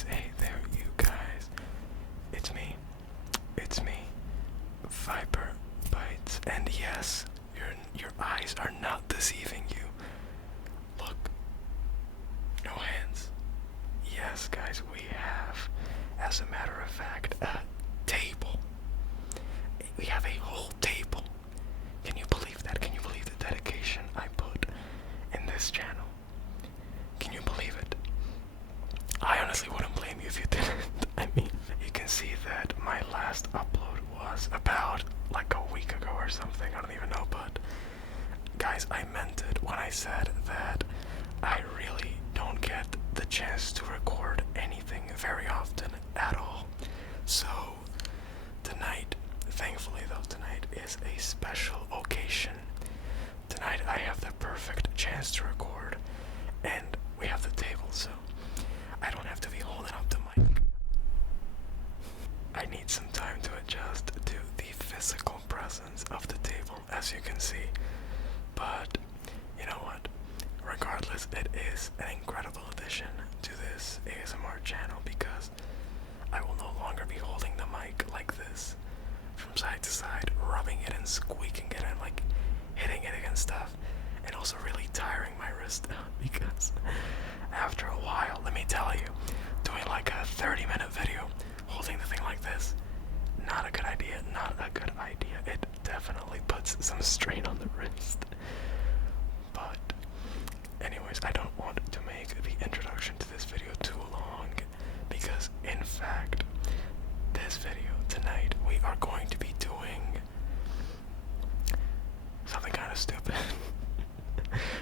hey there, you guys. It's me. It's me, Viper Bites. And yes, your eyes are not deceiving you. Look, no hands. Yes, guys, we have, as a matter of fact, a table. We have a whole table. Can you believe that? Can you believe the dedication I put in this channel? Can you believe it? I honestly wouldn't blame you if you didn't. I mean, you can see that my last upload was about like a week ago or something. I don't even know, but guys, I meant it when I said that I really don't get the chance to record anything very often at all. So tonight, thankfully though, tonight is a special occasion. Tonight I have the perfect chance to record, and we have the table, so I don't have to be holding up the mic. I need some time to adjust to the physical presence of the table, as you can see. But you know what? Regardless, it is an incredible addition to this ASMR channel because I will no longer be holding the mic like this, from side to side, rubbing it and squeaking it and like hitting it against stuff, and also really tiring my wrist out because after a while, let me tell you, doing like a 30-minute video holding the thing like this, not a good idea, not a good idea. It definitely puts some strain on the wrist. But anyways, I don't want to make the introduction to this video too long because in fact, this video tonight we are going to be doing something kind of stupid.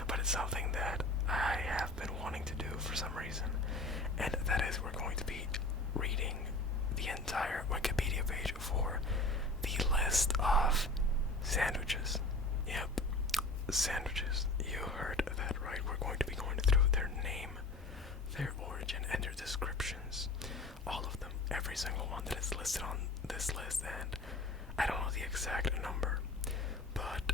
But it's something that I have been wanting to do for some reason, and that is we're going to be reading the entire Wikipedia page for the list of sandwiches. Yep, sandwiches. You heard that right. We're going to be going through their name, their origin, and their descriptions. All of them, every single one that is listed on this list, and I don't know the exact number, but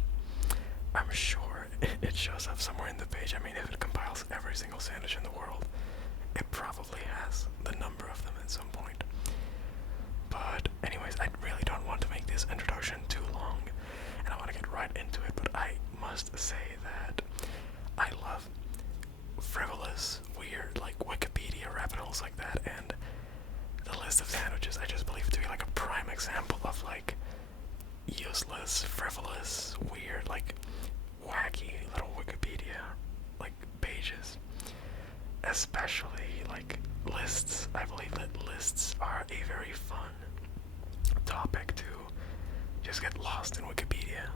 I'm sure it shows up somewhere in the page. I mean, if it compiles every single sandwich in the world, it probably has the number of them at some point. But anyways, I really don't want to make this introduction too long, and I want to get right into it, but I must say that I love frivolous, weird, like Wikipedia rabbit holes like that, and the list of sandwiches I just believe to be like a prime example of like useless, frivolous, weird, like wacky little Wikipedia like pages. Especially like lists. I believe that lists are a very fun topic to just get lost in Wikipedia,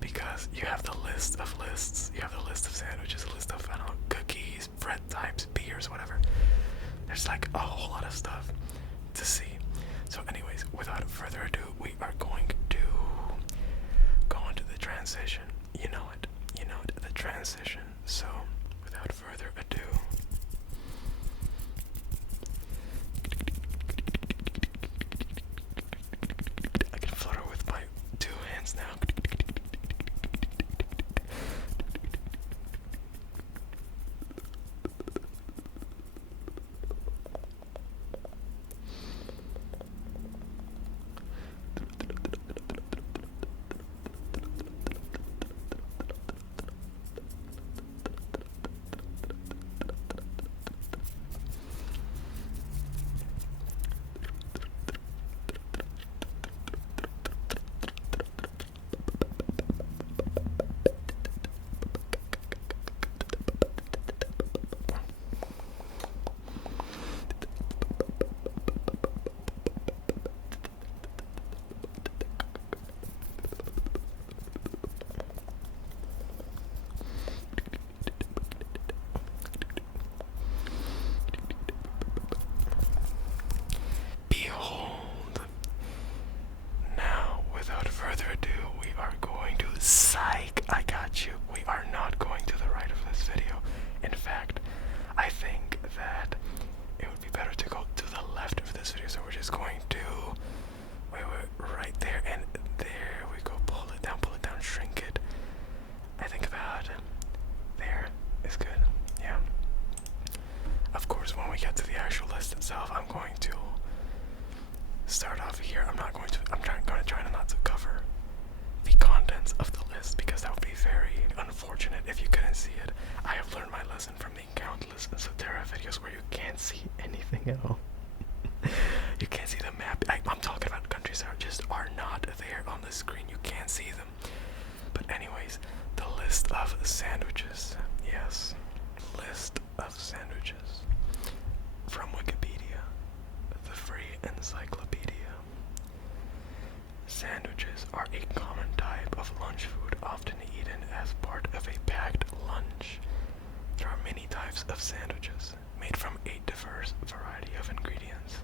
because you have the list of lists, you have the list of sandwiches, a list of, I don't know, cookies, bread types, beers, whatever. There's like a whole lot of stuff to see. So anyways, without further ado, we are going to go into the transition. You know it, the transition. So without further ado, I can flutter with my two hands now. itself, I'm going to start off here. I'm going to try not to cover the contents of the list because that would be very unfortunate if you couldn't see it. I have learned my lesson from the countless Zotera videos where you can't see anything at all. You can't see the map. I'm talking about countries that are not there on the screen. You can't see them. But anyways, the list of sandwiches. Yes, list of sandwiches from Wikipedia, the free encyclopedia. Sandwiches are a common type of lunch food often eaten as part of a packed lunch. There are many types of sandwiches made from a diverse variety of ingredients.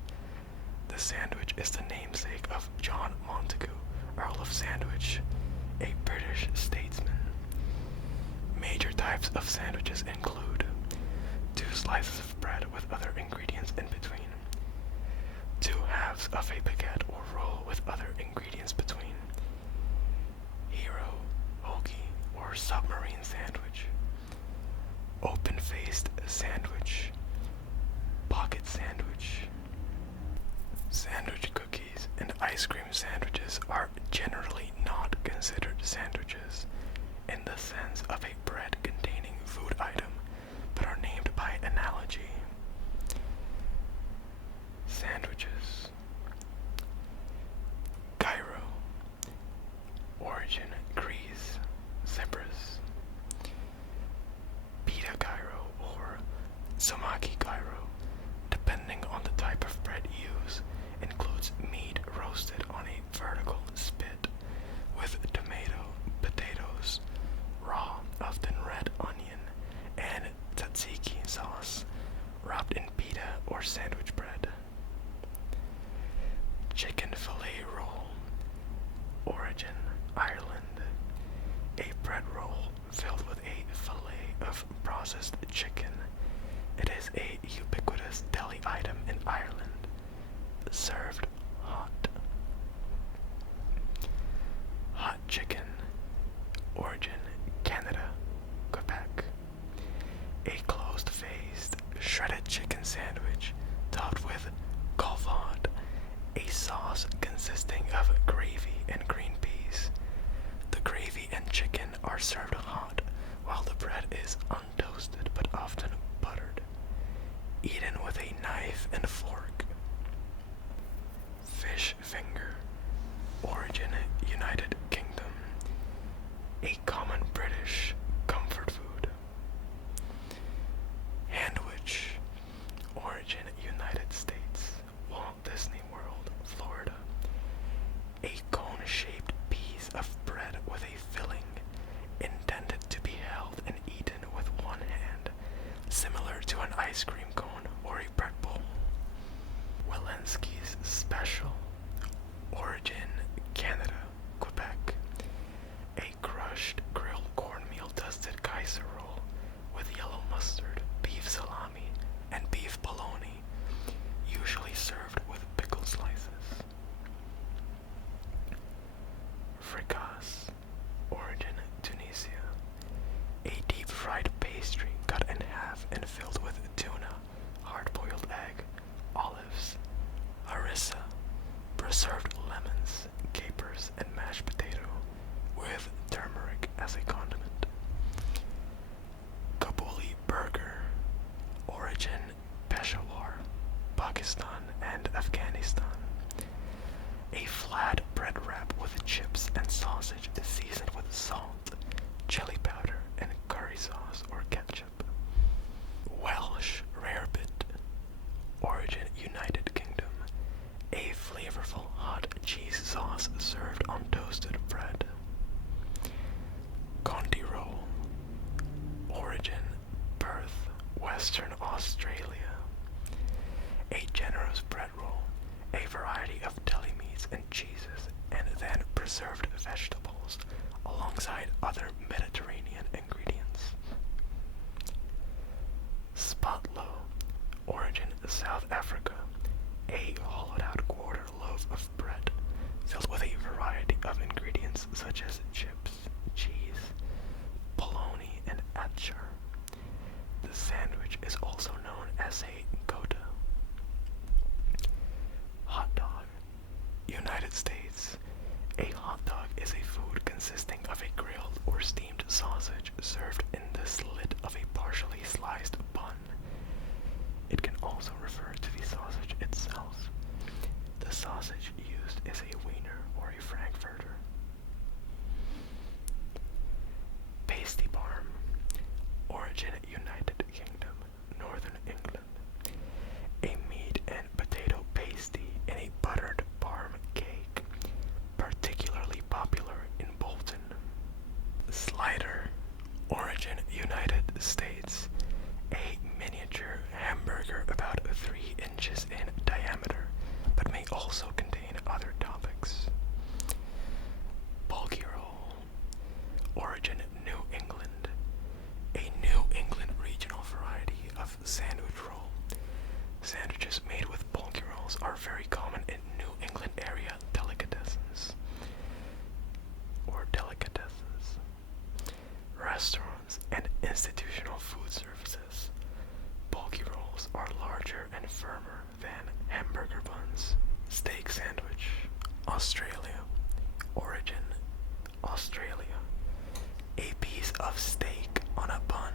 The sandwich is the namesake of John Montagu, Earl of Sandwich, a British statesman. Major types of sandwiches include 2 slices of bread with other ingredients in between, 2 halves of a baguette or roll with other ingredients between, hero, hoagie, or submarine sandwich, open-faced sandwich, pocket sandwich. Sandwich cookies and ice cream sandwiches are generally not considered sandwiches in the sense of a bread containing food item, but are named by analogy. Sandwiches. Gyro. Origin Greece, Cyprus. Pita gyro or somaki gyro, depending on the type of bread used, includes meat roasted on a vertical spit with tomato, potatoes, raw, often red onion, and tzatziki sauce, wrapped in pita or sandwich bread. Chicken fillet roll. Origin Ireland. A bread roll filled with a fillet of processed chicken. It is a ubiquitous deli item in Ireland, served hot. Hot chicken. Origin Canada, Quebec. A closed-faced, shredded chicken sandwich topped with colvade, a sauce consisting of gravy and green peas. The gravy and chicken are served hot, while the bread is untoasted but often buttered, eaten with a knife and fork. Fish finger. Origin United Kingdom. A common British comfort food. Sandwich. Origin United States. Walt Disney World, Florida. A cone-shaped piece of bread with a filling intended to be held and eaten with one hand, similar to an ice cream cone or a bread bowl. Walensky's Special. Origin Canada, Quebec. A crushed grilled cornmeal dusted Kaiser roll with yellow mustard, beef salami, and beef bologna, usually served with pickle slices. Fricasse. Origin Tunisia. A deep-fried pastry cut in half and filled with tuna, hard-boiled egg, olives, harissa, preserved lemons, capers, and mashed potato, with turmeric as a condiment. Kabuli burger. Origin Peshawar, Pakistan and Afghanistan. A flat bread wrap with chips and sausage seasoned with salt, chili powder, and curry sauce or ketchup. Welsh rarebit. Origin United Kingdom. A flavorful hot cheese sauce served on toasted bread. Condi roll. Origin Perth, Western Australia. A generous bread roll, a variety of deli meats and cheeses, and then preserved vegetables alongside other Mediterranean ingredients. Spotlo. Origin South Africa. A hollowed-out quarter loaf of bread filled with a variety of ingredients such as chips, cheese, bologna, and achar. The sandwich is also known as a gouda. United States. A hot dog is a food consisting of a grilled or steamed sausage served in the slit of a partially sliced bun. It can also refer to the sausage itself. The sausage used is a wiener or a frankfurter. Pasty barm. Origin United Kingdom, Northern England. A meat and potato pasty in a buttered barm cake, particularly popular in Bolton. Slider. Origin United States. A miniature hamburger about 3 inches in diameter, but may also contain other toppings. Bulky roll. Origin New England. A New England regional variety of sandwich roll. Sandwiches made with bulky rolls are very common in New England area delicatessens. Restaurants and institutional food services. Bulky rolls are larger and firmer than hamburger buns. Steak sandwich. Australia. Origin Australia. A piece of steak on a bun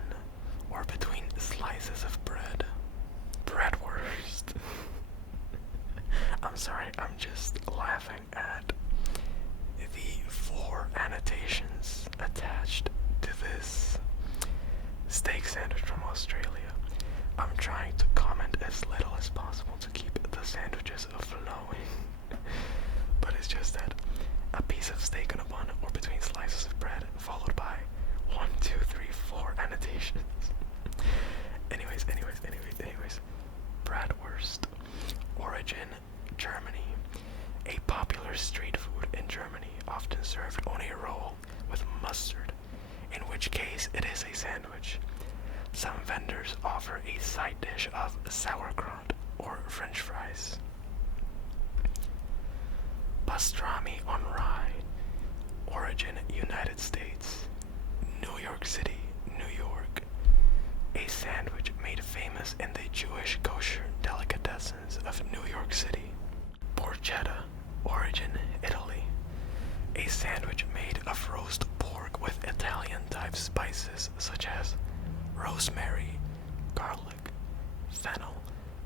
or between slices of bread. Bratwurst. I'm sorry, I'm just laughing at the 4 annotations attached to this steak sandwich from Australia. I'm trying to comment as little as possible to keep the sandwiches flowing. But it's just that a piece of steak on a bun or between slices of bread followed by 1, 2, 3, 4 annotations. Anyways. Bratwurst. Origin Germany. A popular street food in Germany, often served on a roll with mustard, in which case it is a sandwich. Some vendors offer a side dish of sauerkraut or French fries. Pastrami on rye. Origin United States. New York City, New York. A sandwich made famous in the Jewish kosher delicatessens of New York City. Porchetta. Origin Italy. A sandwich made of roast pork with Italian-type spices such as rosemary, garlic, fennel,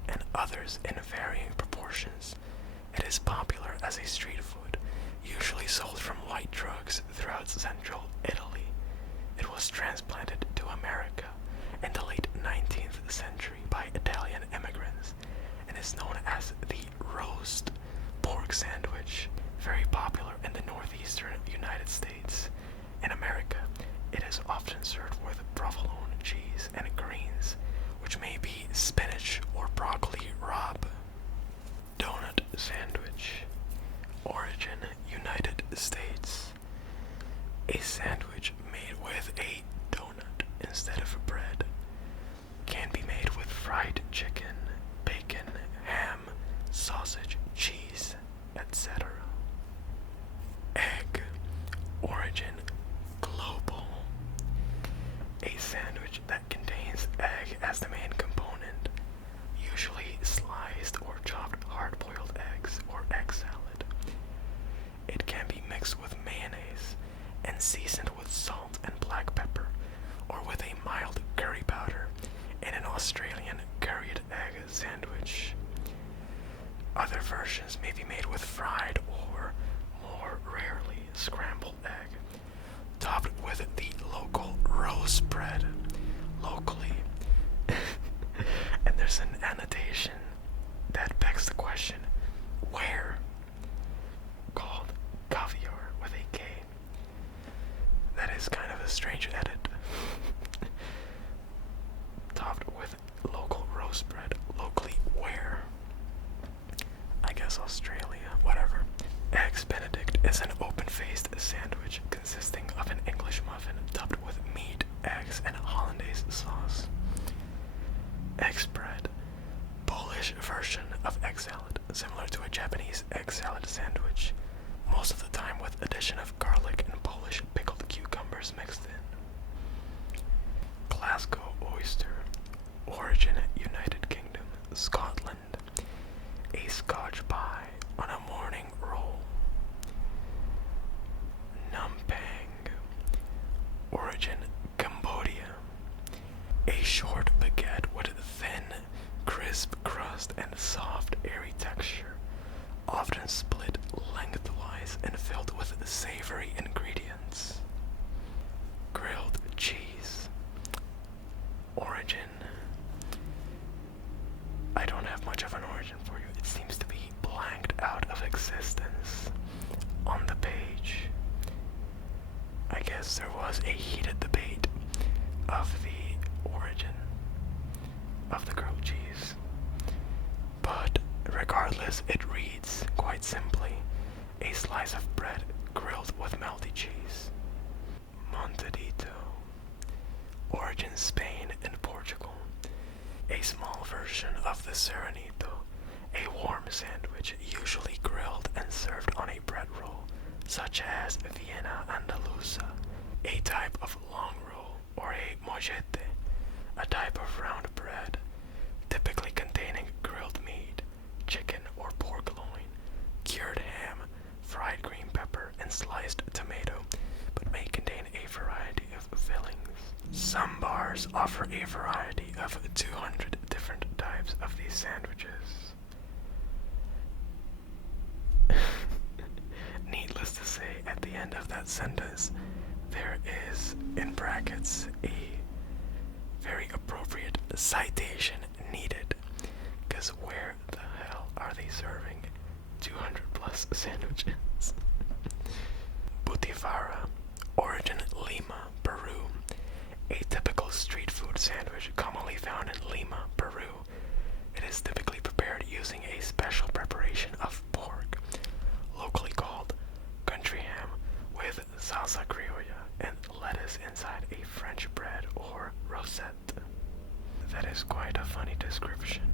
and others in varying proportions. It is popular as a street food, usually sold from light trucks throughout central Italy. It was transplanted to America in the late 19th century by Italian immigrants and is known as the roast pork sandwich, very popular in the northeastern United States. In America, it is often served with provolone cheese and greens, which may be spinach or broccoli rabe. Donut sandwich. Origin United States. A sandwich made with a donut instead of bread. Can be made with fried chicken, bacon, ham, sausage, cheese, etc. Egg. Origin global. A sandwich that contains egg as the main component, usually sliced or chopped hard-boiled eggs or egg salad. It can be mixed with mayonnaise and seasoned with salt and black pepper, or with a mild curry powder in an Australian curried egg sandwich. Other versions may be made with fried or, more rarely, scrambled egg, topped with the local roast bread, locally. And there's an annotation that begs the question, where? Called caviar with a K. That is kind of a strange edit. Topped with local roast bread, locally where? I guess Australia, whatever. Eggs Benedict is an open-faced sandwich consisting of an English muffin topped with meat, eggs, and hollandaise sauce. Egg spread. Polish version of egg salad, similar to a Japanese egg salad sandwich, most of the time with addition of garlic and Polish pickled cucumbers mixed in. Glasgow oyster. Origin United Kingdom, Scotland. A Scotch pie on a morning roll much of an origin for you. It seems to be blanked out of existence on the page. I guess there was a heated debate of the origin of the grilled cheese. But regardless, it reads quite simply, a slice of bread grilled with melty cheese. Montadito. Origin Spain and Portugal. A small version of the Serenito, a warm sandwich usually grilled and served on a bread roll, such as Vienna Andaluza, a type of long roll, or a mollete, a type of round bread, typically containing grilled meat, chicken or pork loin, cured ham, fried green pepper, and sliced tomato, but may contain a variety of fillings. Some bars offer a variety of 200 different types of these sandwiches. Needless to say, at the end of that sentence, there is, in brackets, a very appropriate citation needed, because where the hell are they serving 200 plus sandwiches? Butifarra, origin Lima, Peru. A typical street food sandwich commonly found in Lima, Peru. It is typically prepared using a special preparation of pork, locally called country ham, with salsa criolla and lettuce inside a French bread or rosette. That is quite a funny description.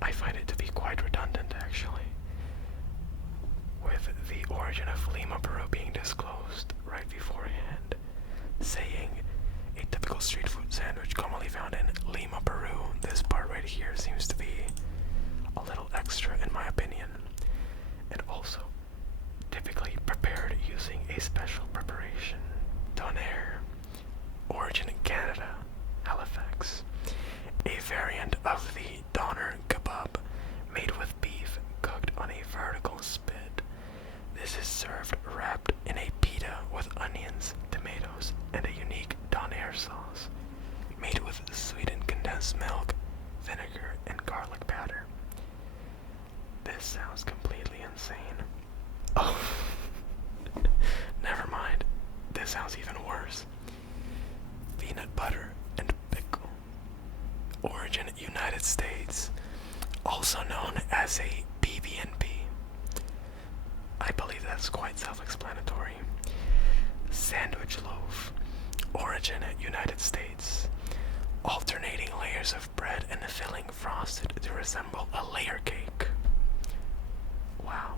I find it to be quite redundant, actually, with the origin of Lima, Peru being disclosed right beforehand, saying a typical street food sandwich commonly found in Lima, Peru. This part right here seems to be a little extra in my opinion, and also typically prepared using a special preparation. Donair, origin Canada, Halifax. A variant of the doner kebab made with beef cooked on a vertical spit. This is served wrapped in a pita with onions, tomatoes, and a unique donair sauce, made with sweetened condensed milk, vinegar, and garlic batter. This sounds completely insane. Oh, never mind. This sounds even worse. Peanut butter and pickle. Origin United States, also known as a BB&B. I believe that's quite self-explanatory. Sandwich loaf, origin United States. Alternating layers of bread and filling frosted to resemble a layer cake. Wow.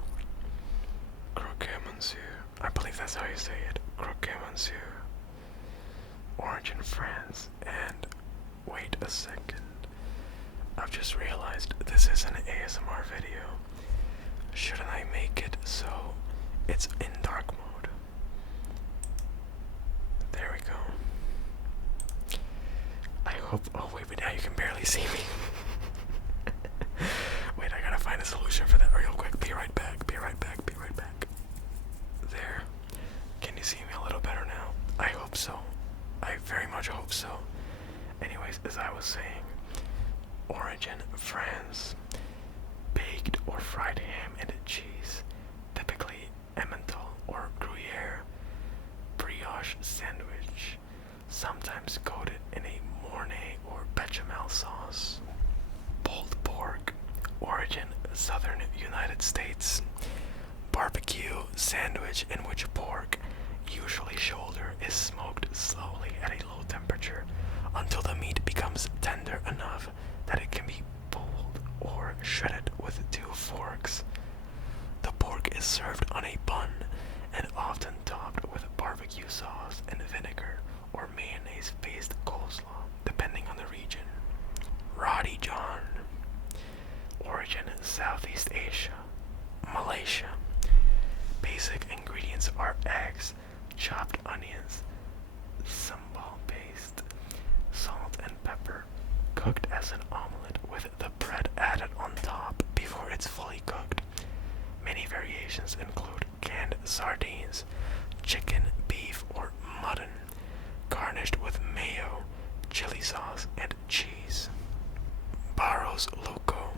Croquet monsieur. I believe that's how you say it. Croquet monsieur. Origin France. And wait a second. I've just realized this is an ASMR video. Shouldn't I make it so it's in dark mode? There we go. I hope. Oh, wait, but now you can barely see me. Wait, I gotta find a solution for that real quick. Be right back. Be right back. Be right back. There. Can you see me a little better now? I hope so. I very much hope so. Anyways, as I was saying, origin France. Baked or fried ham and cheese, typically Emmental or Gruyere. Brioche sandwich, sometimes coated in a Mornay or bechamel sauce. Pulled pork, origin southern United States. Barbecue sandwich in which pork, usually shoulder, is smoked slowly at a low temperature until the meat becomes tender enough that it can be pulled or shredded with 2 forks. The pork is served on a bun and often topped with barbecue sauce and vinegar or mayonnaise-based coleslaw, depending on the region. Roti John, origin Southeast Asia, Malaysia. Basic ingredients are eggs, chopped onions, sambal paste, salt and pepper, cooked as an omelet with the bread added on top before it's fully cooked. Many variations include canned sardines, chicken, beef, or mutton, garnished with mayo, chili sauce, and cheese. Barros Loco,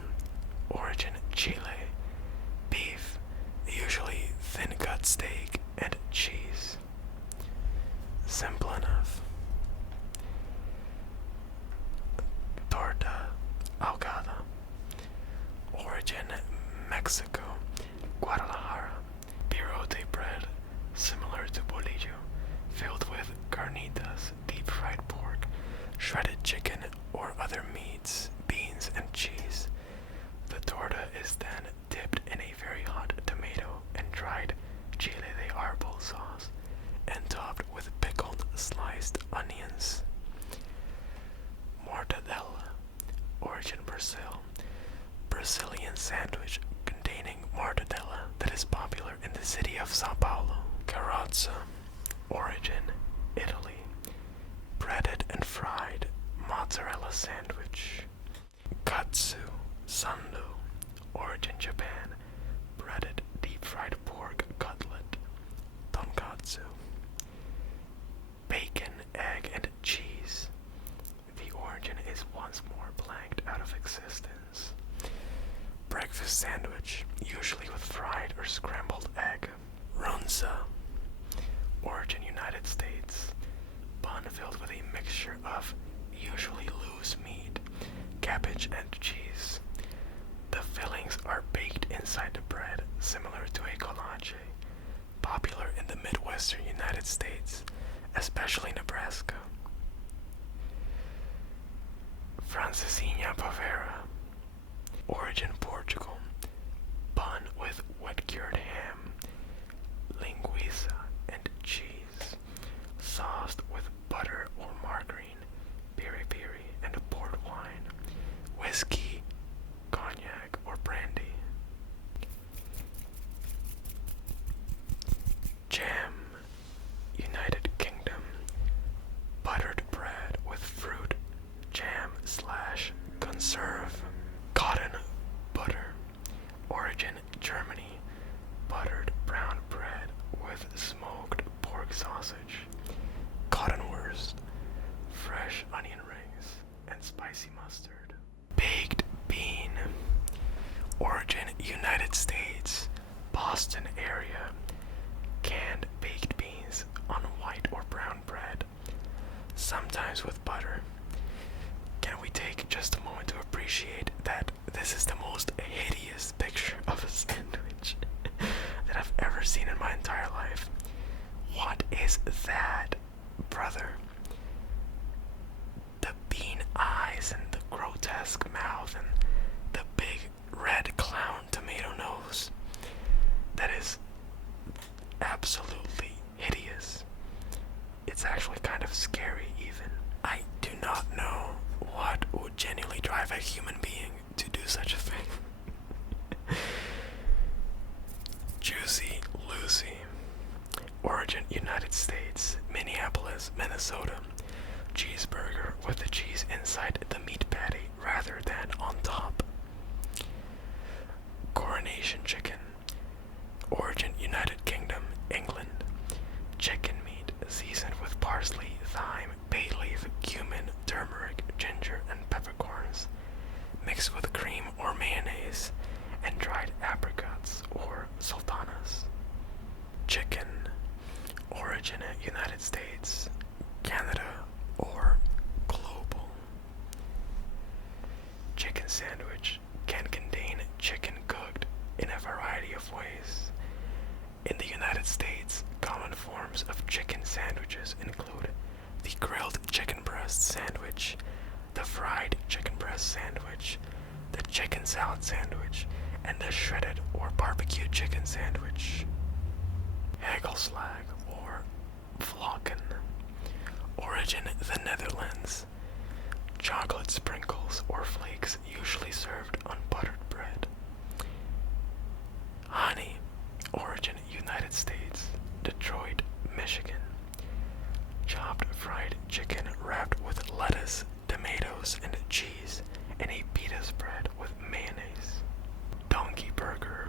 Origin Mexico, Guadalajara. Birote bread, similar to bolillo, filled with carnitas, deep fried pork, shredded chicken or other meats, beans, and cheese. The torta is then dipped in a very hot tomato and dried chile de arbol sauce and topped with pickled sliced onions. Mortadella, origin Brazil. Brazilian sandwich containing mortadella that is popular in the city of Sao Paulo. Carrozza, origin Italy. Breaded and fried mozzarella sandwich. Katsu, sando, origin Japan. Breaded deep fried pork cutlet. Tonkatsu. Bacon, egg, and cheese. The origin is once more blanked out of existence. Breakfast sandwich, usually with fried or scrambled egg. Runza, origin United States. Bun filled with a mixture of usually loose meat, cabbage, and cheese. The fillings are baked inside the bread, similar to a kolache, popular in the Midwestern United States, especially Nebraska. Francesinha Bavera, origin Portugal. Bun with wet-cured ham, linguiça, and cheese, sauced with butter or margarine, piri-piri, and port wine, whiskey, cognac, or brandy. Jam, United Kingdom. Buttered bread with fruit, jam / conserve. Cotton butter, origin Germany. Buttered brown bread with smoked pork sausage. Cottonwurst, fresh onion rings, and spicy mustard. Baked bean, origin United States, Boston area. Canned baked beans on white or brown bread, sometimes with butter. Can we take just a moment to appreciate that this is the most hideous picture of a sandwich that I've ever seen in my entire life? What is that, brother? The bean eyes and the grotesque mouth and the big red clown tomato nose. That is absolutely hideous. It's actually kind of scary even. I do not know what would genuinely drive a human being to do such a thing. Juicy Lucy, origin United States, Minneapolis, Minnesota. Cheeseburger with the cheese inside the meat patty rather than on top. Coronation chicken, origin United Kingdom, England. Chicken meat seasoned with parsley, thyme, bay leaf, cumin, turmeric, ginger, and peppercorns, mixed with cream or mayonnaise and dried apricots or sultanas. Chicken, origin United States, Canada, or global. Chicken sandwich can contain chicken cooked in a variety of ways. In the United States, common forms of chicken sandwiches include the grilled chicken breast sandwich, the fried chicken breast sandwich, the chicken salad sandwich, and the shredded or barbecued chicken sandwich. Hagelslag or Flocken, origin the Netherlands. Chocolate sprinkles or flakes usually served on buttered bread. Honey, origin United States, Detroit, Michigan. Chopped fried chicken wrapped with lettuce, tomatoes, and cheese in a pita spread with mayonnaise. Donkey burger,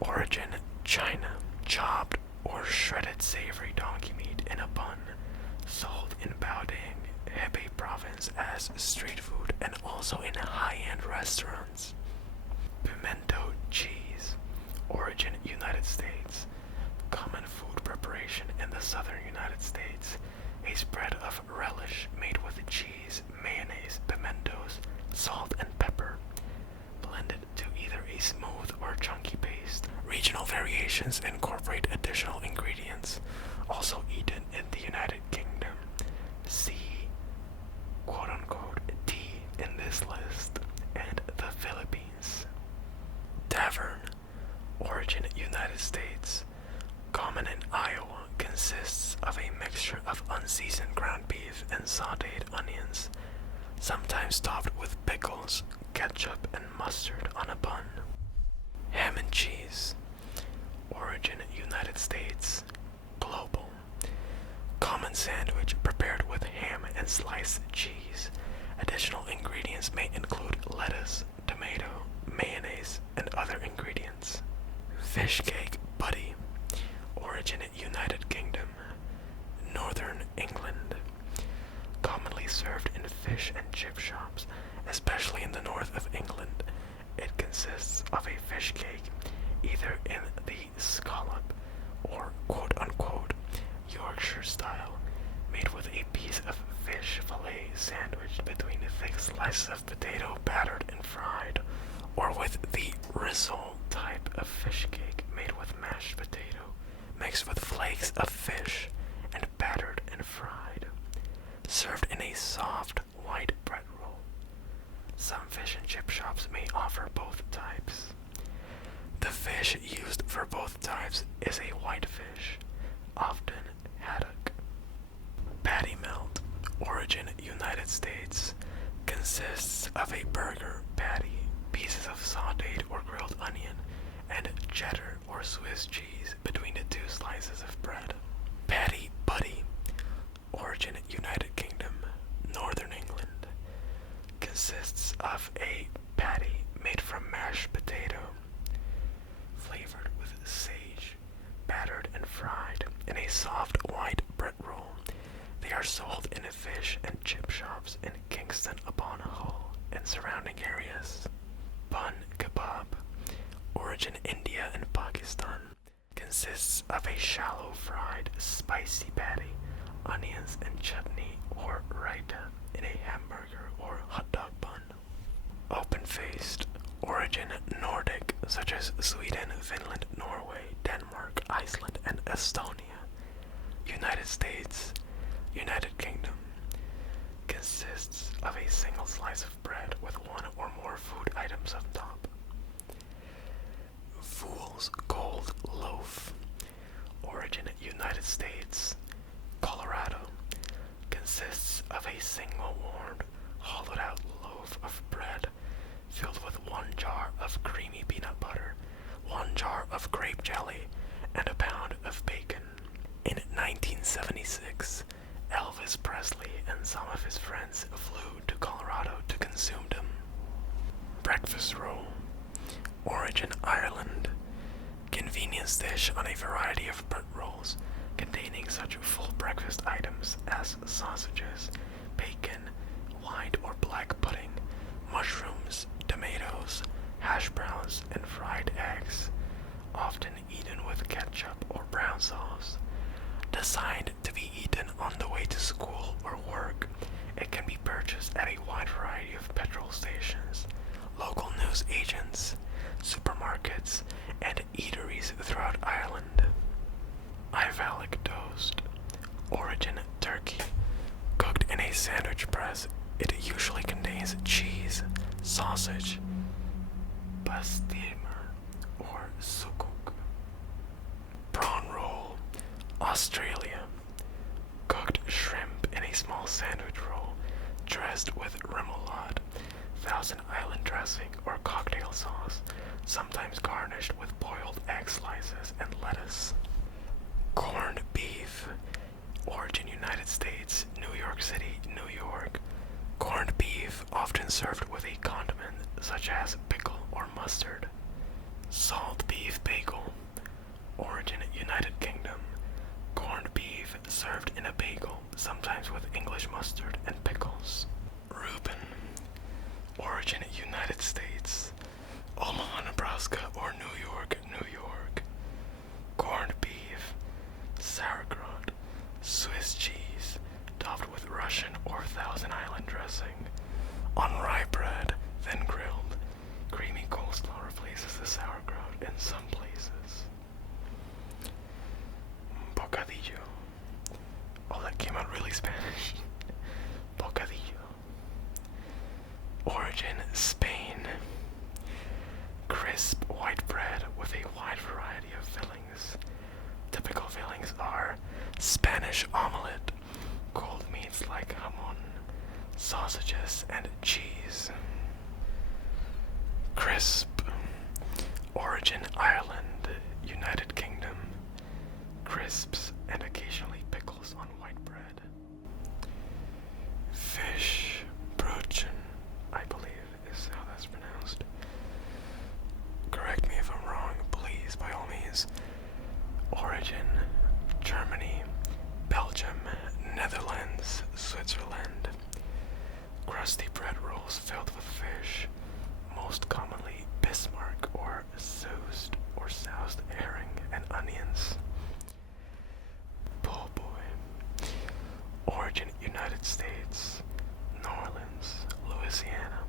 origin China. Chopped or shredded savory donkey meat in a bun, sold in Baoding, Hebei province as street food and also in high-end restaurants. Pimento cheese, origin United States, common food preparation in the southern United States, a spread of relish made with cheese, mayonnaise, pimentos, salt, and pepper, blended to either variations incorporate additional ingredients, also eaten in the United Kingdom. See quote-unquote D in this list, and the Philippines. Tavern, origin United States, common in Iowa, consists of a mixture of unseasoned ground beef and sautéed onions, sometimes topped with pickles, ketchup, and mustard on a bun. Ham and cheese, origin United States, global, common sandwich prepared with ham and sliced cheese. Additional ingredients may include lettuce, tomato, mayonnaise, and other ingredients. Fish cake buddy, origin United Kingdom, Northern England, commonly served in fish and chip shops, especially in the north of England. It consists of a fish cake, either in the scallop or quote-unquote Yorkshire style, made with a piece of fish fillet sandwiched between thick slices of potato battered and fried, or with the risole type of fish cake made with mashed potato, mixed with flakes of fish and battered and fried, served in a soft white bread roll. Some fish and chip shops may offer both types. The fish used for both types is a whitefish, often haddock. Patty melt, origin United States, consists of a burger patty, pieces of sautéed or grilled onion, and cheddar or Swiss cheese between the two slices of bread. Patty buddy, origin United Kingdom, Northern England, consists of a patty made from mashed potato, flavored with sage, battered and fried in a soft white bread roll. They are sold in fish and chip shops in Kingston upon Hull and surrounding areas. Bun kebab, origin India and Pakistan, consists of a shallow fried spicy patty, onions and chutney or raita in a hamburger or hot dog bun. Open-faced, origin Nordic, such as Sweden, Finland, Norway, Denmark, Iceland, and Estonia. United States, United Kingdom, consists of a single slice of bread with one or more food items on top. Fool's Gold Loaf, origin United States, Colorado, consists of a single warmed, hollowed-out loaf of bread filled with 1 jar of creamy peanut butter, 1 jar of grape jelly, and a pound of bacon. In 1976, Elvis Presley and some of his friends flew to Colorado to consume them. Breakfast roll, origin Ireland, convenience dish on a variety of bread rolls containing such full breakfast items as sausages, bacon, white or black pudding, mushrooms, tomatoes, hash browns, and fried eggs, often eaten with ketchup or brown sauce. Designed to be eaten on the way to school or work, it can be purchased at a wide variety of petrol stations, local news agents, supermarkets, and eateries throughout Ireland. Ivalic toast, origin Turkey, cooked in a sandwich press. It usually contains cheese, sausage, pastırma, or sukuk. Prawn roll, Australia, cooked shrimp in a small sandwich roll, dressed with remoulade, Thousand Island dressing, or cocktail sauce, sometimes garnished with boiled egg slices and lettuce. Corned beef, origin United States, New York City, New York. Corned beef often served with a condiment such as pickle or mustard. Salt beef bagel, origin United Kingdom. Corned beef served in a bagel, sometimes with English mustard and pickles. Reuben, origin United States, Omaha, Nebraska, or New York, New York. Corned beef, sauerkraut, Swiss cheese, topped with Russian or Thousand Island dressing. On rye bread, then grilled, creamy coleslaw replaces the sauerkraut in some places. Crisp. Origin Ireland, United Kingdom. Crisps and occasionally pickles on white bread. Fish. Brötchen, I believe is how that's pronounced. Correct me if I'm wrong, please, by all means. Origin, Germany, Belgium, Netherlands, Switzerland. Crusty bread rolls filled with fish, most commonly Bismarck or soused herring and onions. Po' boy. Origin United States, New Orleans, Louisiana.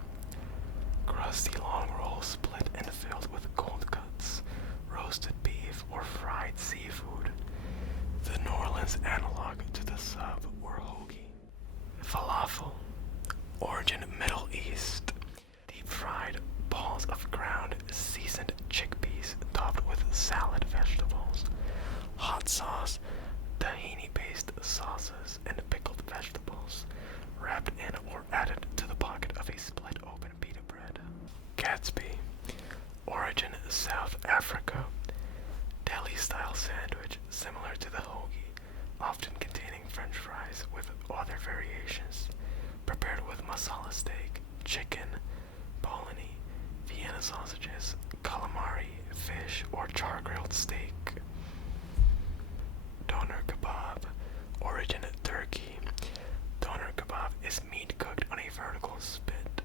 Crusty long rolls split and filled with cold cuts, roasted beef, or fried seafood. The New Orleans analog to the sub or hoagie. Falafel. Origin Middle East. Deep fried balls of ground seasoned chickpeas topped with salad vegetables. Hot sauce, tahini-based sauces, and pickled vegetables, wrapped in or added to the pocket of a split open pita bread. Gatsby. Origin South Africa. Deli-style sandwich similar to the hoagie, often containing french fries with other variations, prepared with masala steak, chicken, bologna, Vienna sausages, calamari, fish, or char-grilled steak. Doner kebab. Origin Turkey. Doner kebab is meat cooked on a vertical spit,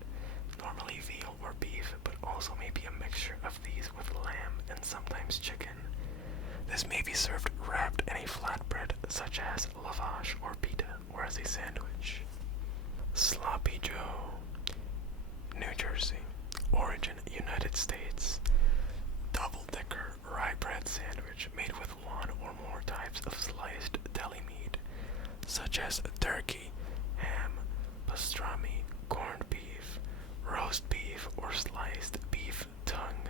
normally veal or beef, but also may be a mixture of these with lamb and sometimes chicken. This may be served wrapped in a flatbread such as lavash or pita, or as a sandwich. Sloppy Joe. New Jersey. Origin United States. Double-decker rye bread sandwich made with one or more types of sliced deli meat, such as turkey, ham, pastrami, corned beef, roast beef, or sliced beef tongue,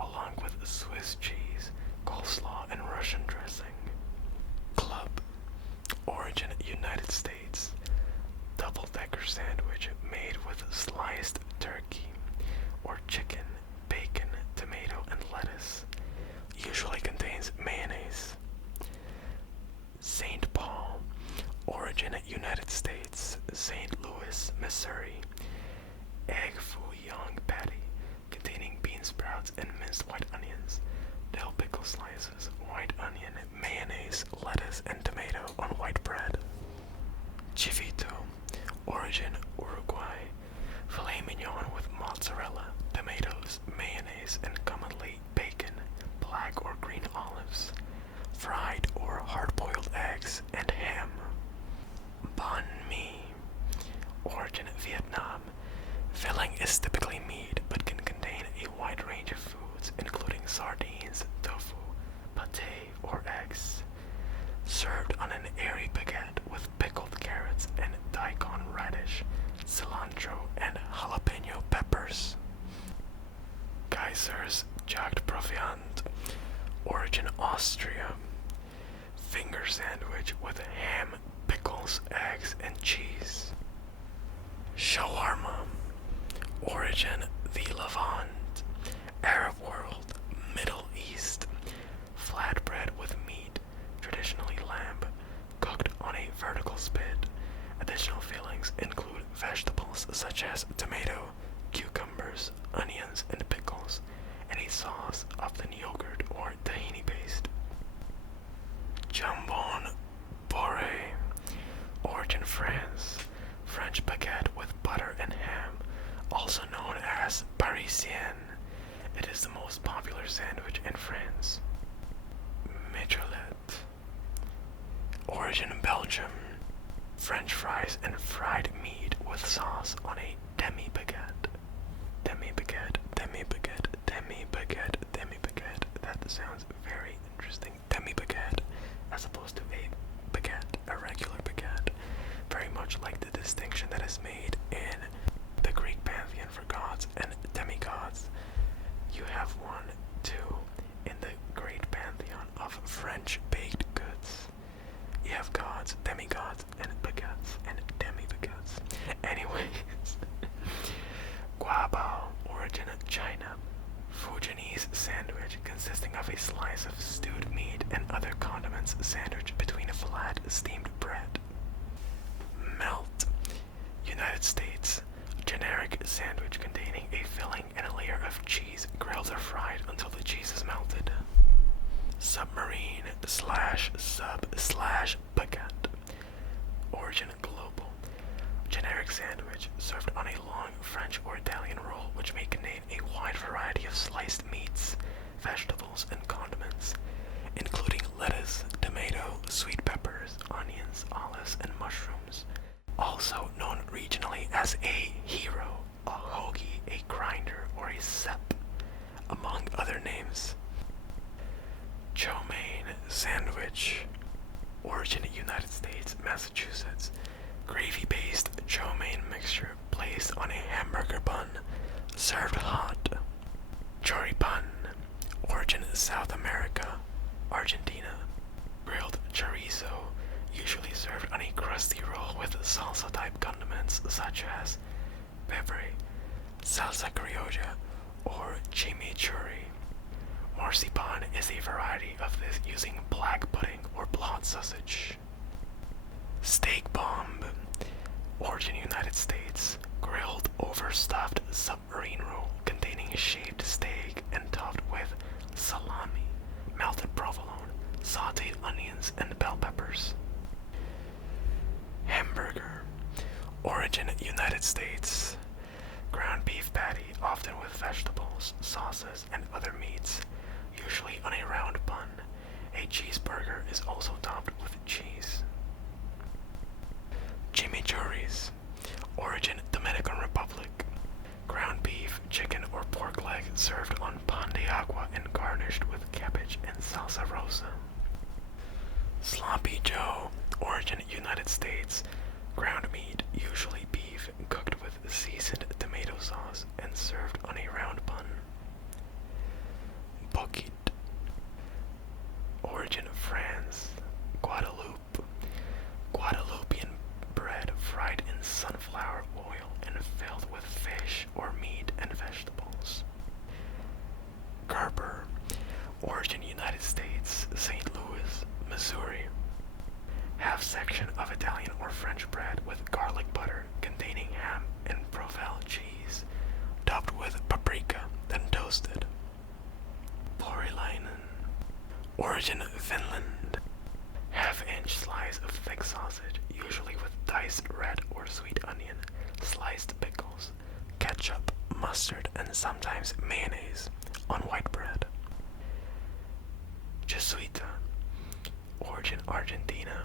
along with Swiss cheese, coleslaw, and Russian dressing. Club. Origin United States. Double-decker sandwich made with sliced turkey or chicken, bacon, tomato, and lettuce. Usually contains mayonnaise. St. Paul. Origin United States. St. Louis, Missouri. Egg foo young patty containing bean sprouts and minced white onions, dill pickle slices, white onion, mayonnaise, lettuce, and tomato on white bread. Chivito. Origin Uruguay. Filet mignon with mozzarella, tomatoes, mayonnaise, and commonly bacon, black or green olives, fried or hard-boiled eggs, and ham. Banh mi. Origin Vietnam. Filling is typically meat, but can contain a wide range of foods, including sardines, tofu, pate, or eggs. Served on an airy baguette with pickled carrots and daikon radish, cilantro, and jalapeno peppers. Kaiser's Jagdproviant. Origin Austria. Finger sandwich with ham, pickles, eggs, and cheese. Shawarma. Origin the Levant, Arab world, Middle East. Flatbread with meat, traditionally lamb, cooked on a vertical spit. Additional fillings include vegetables such as tomato, cucumbers, onions, and pickles, and a sauce, often yogurt or tahini paste. Jambon Beurre. Origin France. French baguette with butter and ham, also known as origin China. Fujianese sandwich consisting of a slice of stewed meat and other condiments sandwiched between a flat steamed bread. Melt. United States. Generic sandwich containing a filling and a layer of cheese grilled or fried until the cheese is melted. Submarine slash sub slash baguette. Origin global. Generic sandwich served on a long French or Italian roll which may contain a wide variety of sliced meats, vegetables, and condiments, including lettuce, tomato, sweet peppers, onions, olives, and mushrooms. Also known regionally as a hero, a hoagie, a grinder, or a sep, among other names. Chow mein sandwich. Origin United States, Massachusetts. Gravy-based chow mein mixture placed on a hamburger bun, served hot. Choripan. Origin South America, Argentina. Grilled chorizo, usually served on a crusty roll with salsa-type condiments such as pepper, salsa criolla, or chimichurri. Marzipan is a variety of this using black pudding or blood sausage. Steak bomb. Origin United States. Grilled overstuffed submarine roll containing shaved steak and topped with salami, melted provolone, sauteed onions, and bell peppers. Hamburger. Origin United States. Ground beef patty, often with vegetables, sauces, and other meats, usually on a round bun. A cheeseburger is also topped with cheese. Chimichurris. Origin Dominican Republic. Ground beef, chicken, or pork leg served on pan de agua and garnished with cabbage and salsa rosa. Sloppy Joe. Origin United States. Ground meat, usually beef, cooked with seasoned tomato sauce and served on a round bun. Boquete. Origin France. Guadeloupe. Guadeloupean bread fried in sunflower oil and filled with fish or meat and vegetables. Gerber. Origin United States, St. Louis, Missouri. Half section of Italian or French bread with garlic butter containing ham and Provel cheese, topped with paprika, then toasted. Porilainen. Origin Finland. Half-inch slice of thick sausage, usually with diced red or sweet onion, sliced pickles, ketchup, mustard, and sometimes mayonnaise on white bread. Jesuita. Origin Argentina.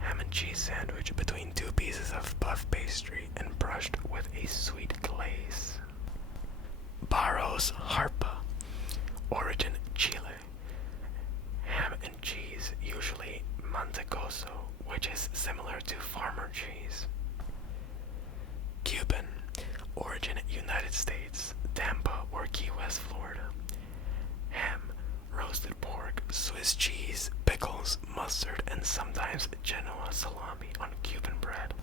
Ham and cheese sandwich between two pieces of puff pastry and brushed with a sweet glaze. Barros Harpa. Origin Chile. Ham and cheese, usually mantecoso, which is similar to farmer cheese. Cuban. Origin United States, Tampa or Key West, Florida. Ham, roasted pork, Swiss cheese, pickles, mustard, and sometimes Genoa salami on Cuban bread,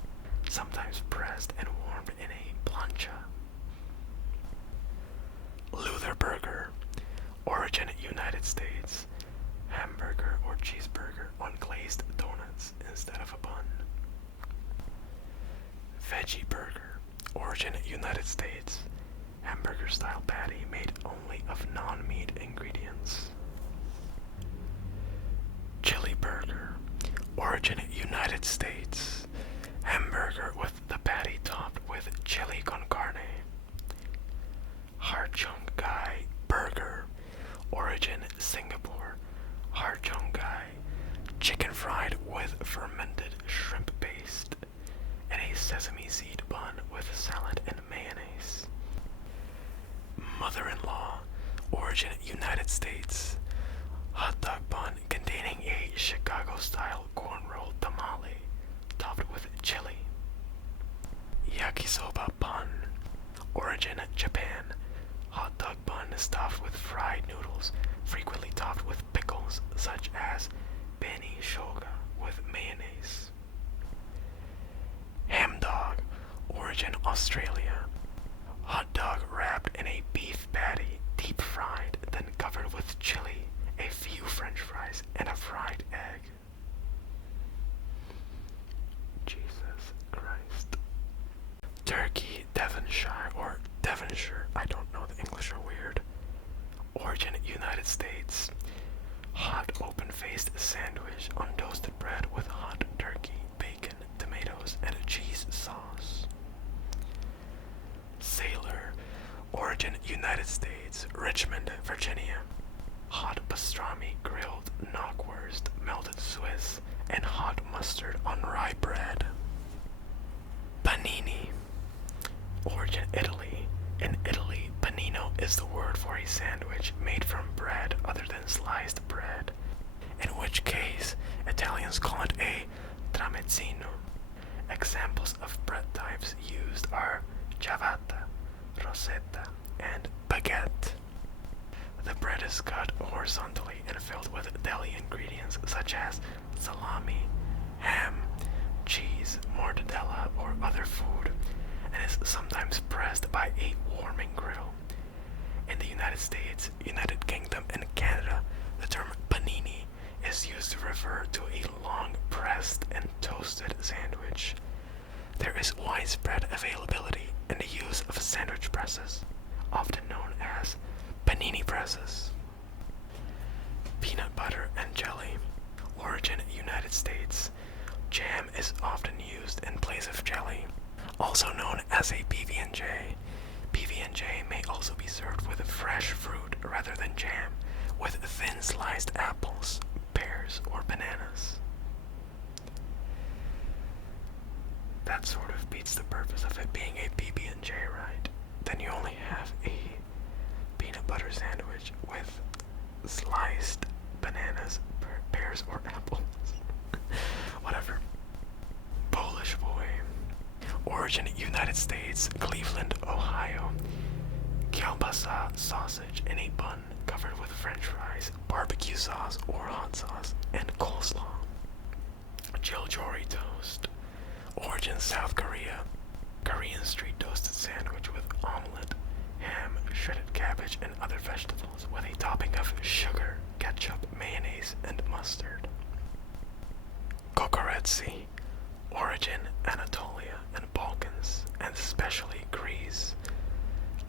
sometimes pressed and warmed in a plancha. Luther burger. Origin United States. Hamburger or cheeseburger on glazed donuts instead of a bun. Veggie burger. Origin United States. Hamburger style patty made only of non-meat ingredients. Chili burger. Origin United States. Hamburger with the patty topped with chili con carne. Har Cheong Gai burger. Origin Singapore. Har Cheong Gai. Chicken fried with fermented shrimp paste and a sesame seed bun with salad and mayonnaise. Mother-in-law. Origin United States. Hot dog bun containing a Chicago-style corn roll tamale topped with chili. Yakisoba bun. Origin Japan. Hot dog bun stuffed with fried noodles, frequently topped with pickles such as beni shoga with mayonnaise. Ham dog. Origin Australia. Hot dog wrapped in a United States, Richmond, Virginia. Hot pastrami, grilled knockwurst, melted Swiss, and hot mustard on rye bread. Panini. Origin Italy. In Italy, panino is the word for a sandwich made from bread other than sliced bread, in which case Italians call it a tramezzino. Examples of bread types used are ciabatta, rosetta, and baguette. The bread is cut horizontally and filled with deli ingredients such as salami, ham, cheese, mortadella, or other food, and is sometimes pressed by a warming grill. In the United States, United Kingdom, and Canada, the term panini is used to refer to a long pressed and toasted sandwich. There is widespread availability in the use of sandwich presses, often known as panini presses. Peanut butter and jelly. Origin United States. Jam is often used in place of jelly, also known as a PB&J. PB&J may also be served with fresh fruit rather than jam, with thin sliced apples, pears, or bananas. That sort of beats the purpose of it being a PB&J, right? Then you only have a peanut butter sandwich with sliced bananas, pears, or apples. Whatever. Polish boy. Origin United States, Cleveland, Ohio. Kielbasa sausage in a bun covered with french fries, barbecue sauce or hot sauce, and coleslaw. Jeoljeori toast. Origin South Korea. Korean street toasted sandwich with omelette, ham, shredded cabbage, and other vegetables with a topping of sugar, ketchup, mayonnaise, and mustard. Kokoretsi. Origin Anatolia and Balkans, and especially Greece.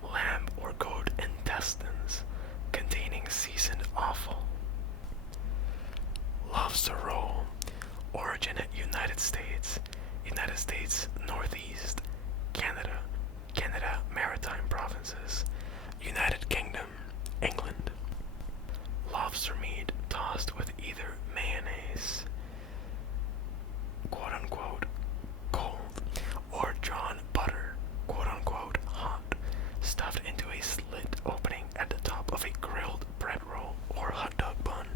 Lamb or goat intestines containing seasoned offal. Lobster roll. Origin United States, United States Northeast, Canada, Canada Maritime Provinces, United Kingdom, England. Lobster meat tossed with either mayonnaise, quote unquote, cold, or drawn butter, quote unquote, hot, stuffed into a slit opening at the top of a grilled bread roll or hot dog bun.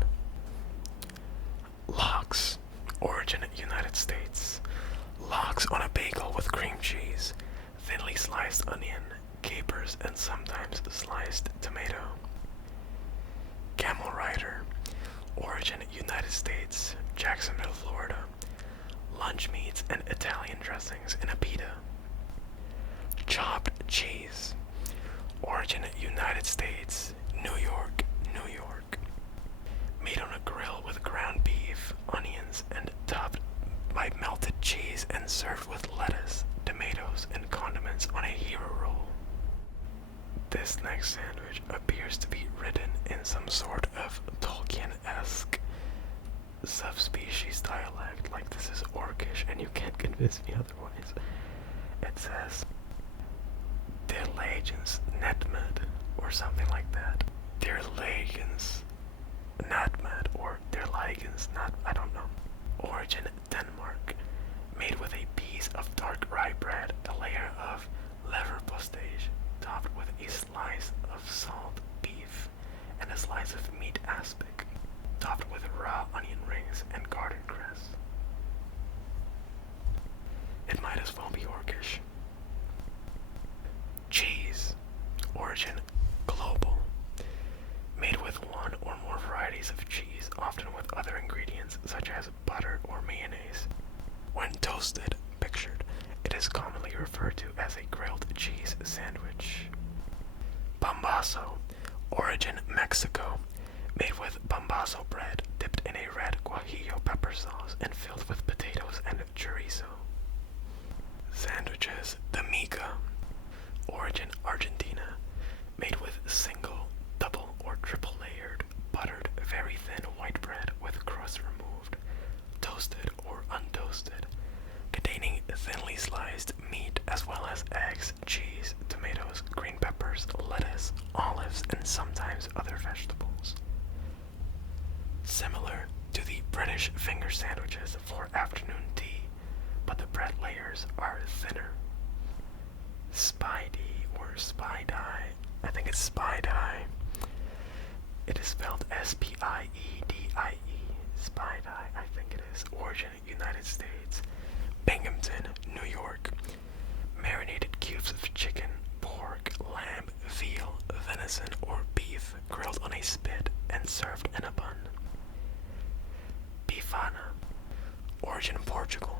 Lox. Origin United States. Lox on a bagel with cream cheese, thinly sliced onion, capers, and sometimes sliced tomato. Camel Rider. Origin United States, Jacksonville, Florida. Lunch meats and Italian dressings in a pita. Chopped cheese. Origin United States, New York, New York. Made on a grill with ground beef, onions, and topped by melted cheese and served with lettuce, tomatoes, and condiments on a hero roll. This next sandwich appears to be written in some sort of Tolkien-esque subspecies dialect, like this is Orcish, and you can't convince me otherwise. It says, Der Legens Netmed, or something like that. Der Legens Natmed, or Der Legens Nat, I don't know. Origin Denmark. Made with a piece of dark rye bread, a layer of leverpostage, topped with a slice of salt beef, and a slice of meat aspic, topped with raw onion rings and garden cress. It might as well be Orcish. Cheese. Origin global. Made with one or more varieties of cheese, often with other ingredients such as butter or mayonnaise. When toasted, pictured, it is commonly referred to as a grilled cheese sandwich. Pambazo. Origin Mexico. Made with pambazo bread dipped in a red guajillo pepper sauce and filled with potatoes and chorizo. Sandwiches. The miga. Origin Argentina. Made with single, double, or triple layered, buttered, very thin white bread with crust removed, toasted or untoasted, containing thinly sliced meat as well as eggs, cheese, tomatoes, green peppers, lettuce, olives, and sometimes other vegetables. Similar to the British finger sandwiches for afternoon tea, but the bread layers are thinner. Spidey or Spidey, I think it's Spidey. It is spelled S-P-I-E-D-I-E. Spidey, I think it is. Origin, United States. Binghamton, New York. Marinated cubes of chicken, pork, lamb, veal, venison, or beef grilled on a spit and served in a bun. Bifana. Origin, Portugal.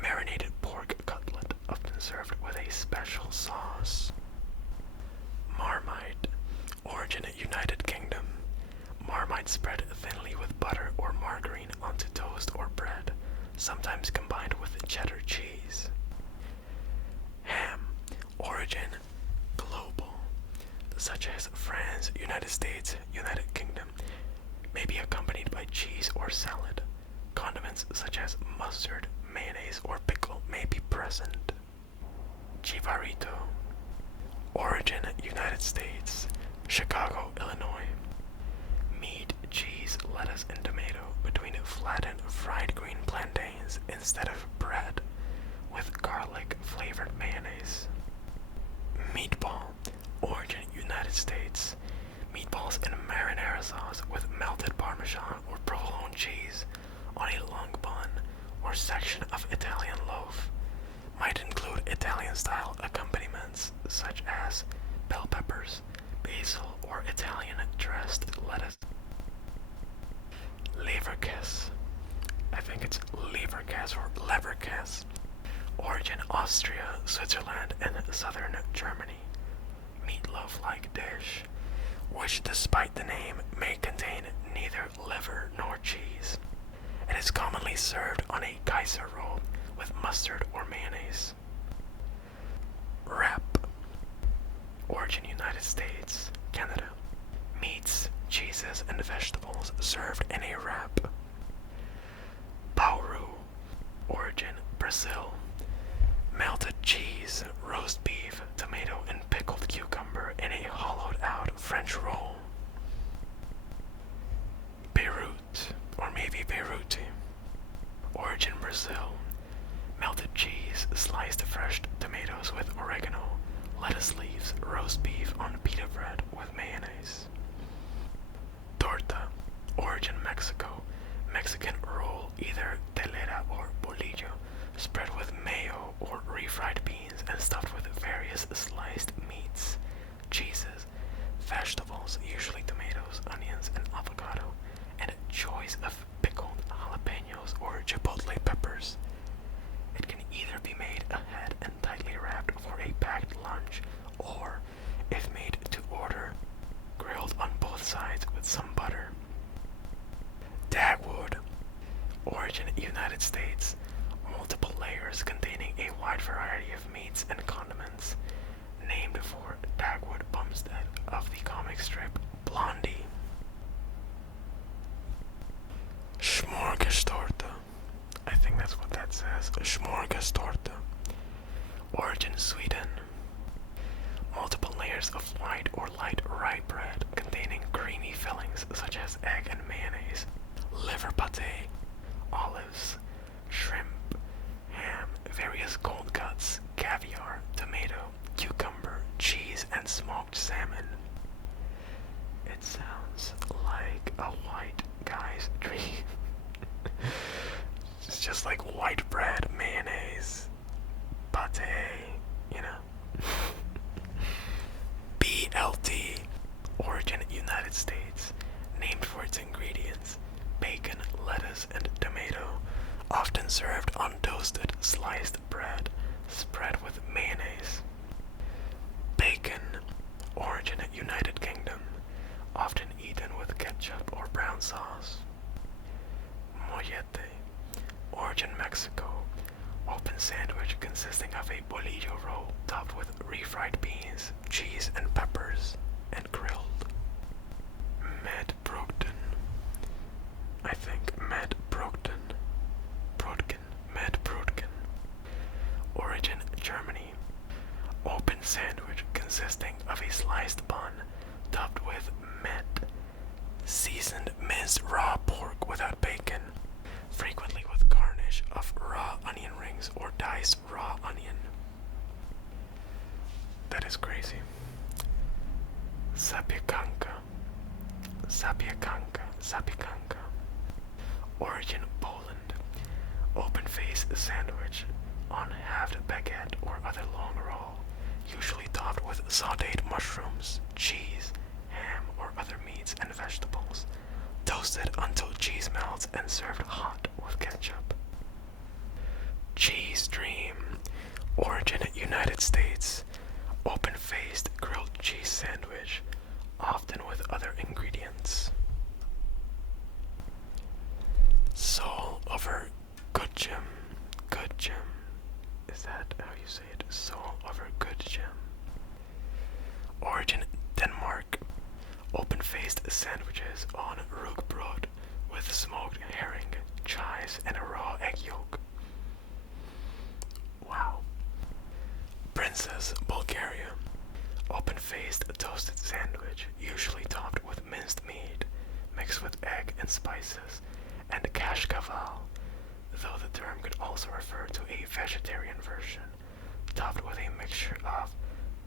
Marinated pork cutlet, often served with a special sauce. Marmite. Origin, United Kingdom. Marmite spread thinly with butter or margarine onto toast or bread, sometimes combined with cheddar cheese. Ham. Origin, global, such as France, United States, United Kingdom, may be accompanied by cheese or salad. Condiments such as mustard, mayonnaise, or pickle may be present. Chivarito. Origin, United States, Chicago, Illinois. Meat, cheese, lettuce, and tomato between flattened fried green plantains instead of bread, with garlic flavored mayonnaise. Meatball. Origin, United States. Meatballs in marinara sauce with melted Parmesan or provolone cheese on a long bun or section of Italian loaf. Might include Italian-style accompaniments such as bell peppers, basil, or Italian-dressed lettuce. Leberkäse. I think it's Leberkäse or Leberkäse. Origin, Austria, Switzerland, and southern Germany. Meatloaf-like dish, which despite the name may contain neither liver nor cheese. It is commonly served on a Kaiser roll with mustard or mayonnaise. Wrap. Origin, United States, Canada. Meats, cheeses, and vegetables served in a wrap. Pauru. Origin, Brazil. Melted cheese, roast beef, tomato, and pickled cucumber in a hollowed-out French roll. Beirut, or maybe Beiruti. Origin, Brazil. Melted cheese, sliced fresh tomatoes with oregano, lettuce leaves, roast beef on pita bread with mayonnaise. Torta. Origin, Mexico. Mexican roll, either telera or bolillo, spread with mayo or refried beans and stuffed with various sliced meats, cheeses, vegetables, usually tomatoes, onions, and avocado, and a choice of pickled jalapenos or chipotle peppers. It can either be made ahead and tightly wrapped for a packed lunch, or, if made to order, grilled on both sides with some butter. Dagwood. Origin, United States. Multiple layers containing a wide variety of meats and condiments, named for Dagwood Bumstead of the comic strip Blondie. Smorgastorte. I think that's what that says. Smorgastorte. Origin, Sweden. Multiple layers of white or light rye bread containing creamy fillings such as egg and mayonnaise, liver pate, olives, shrimp, ham, various cold cuts, caviar, tomato, cucumber, cheese, and smoked salmon. It sounds like a white guy's dream. It's just like white bread, mayonnaise, pate, you know. BLT. Origin, United States. Named for its ingredients, bacon, lettuce, and tomato, often served on toasted, sliced bread, spread with mayonnaise. Bacon. Origin, United Kingdom. Often eaten with ketchup or brown sauce. Mollete. Origin, Mexico. Open sandwich consisting of a bolillo roll topped with refried beans, cheese, and peppers, and grilled. Medbrugden. I think Medbrugden. Medbrugden. Origin, Germany. Open sandwich consisting of a sliced bun topped Seasoned minced raw pork without bacon, frequently with garnish of raw onion rings or diced raw onion. That is crazy. Zapiekanka. Zapiekanka. Zapiekanka. Origin Poland. Open-faced sandwich on halved baguette or other long roll, usually topped with sautéed mushrooms, cheese, ham, or other meats and vegetables, toasted until cheese melts and served hot with ketchup. Cheese Dream. Origin United States. Open-faced grilled cheese sandwich, often with other ingredients. Soul over Gudjim. Gudjim. Is that how you say it? Soul over Gudjim. Origin Denmark. Open-faced sandwiches on rugbrod with smoked herring, chives, and a raw egg yolk. Wow. Princess, Bulgaria. Open-faced toasted sandwich, usually topped with minced meat, mixed with egg and spices, and kashkaval, though the term could also refer to a vegetarian version, topped with a mixture of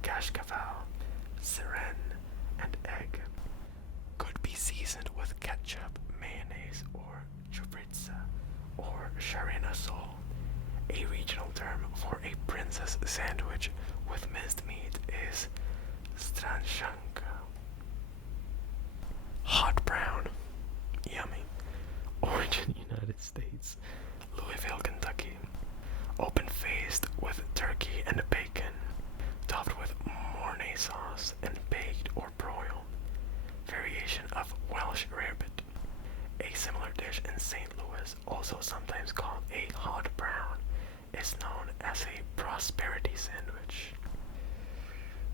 kashkaval, siren, and egg. Could be seasoned with ketchup, mayonnaise, or chupritsa, or sharinasol. A regional term for a princess sandwich with minced meat is stranshanka. Hot brown. Yummy. Origin United States. Louisville, Kentucky. Open-faced with turkey and bacon, topped with Mornay sauce and baked or broiled. Variation of Welsh rarebit. A similar dish in St. Louis, also sometimes called a hot brown, is known as a prosperity sandwich.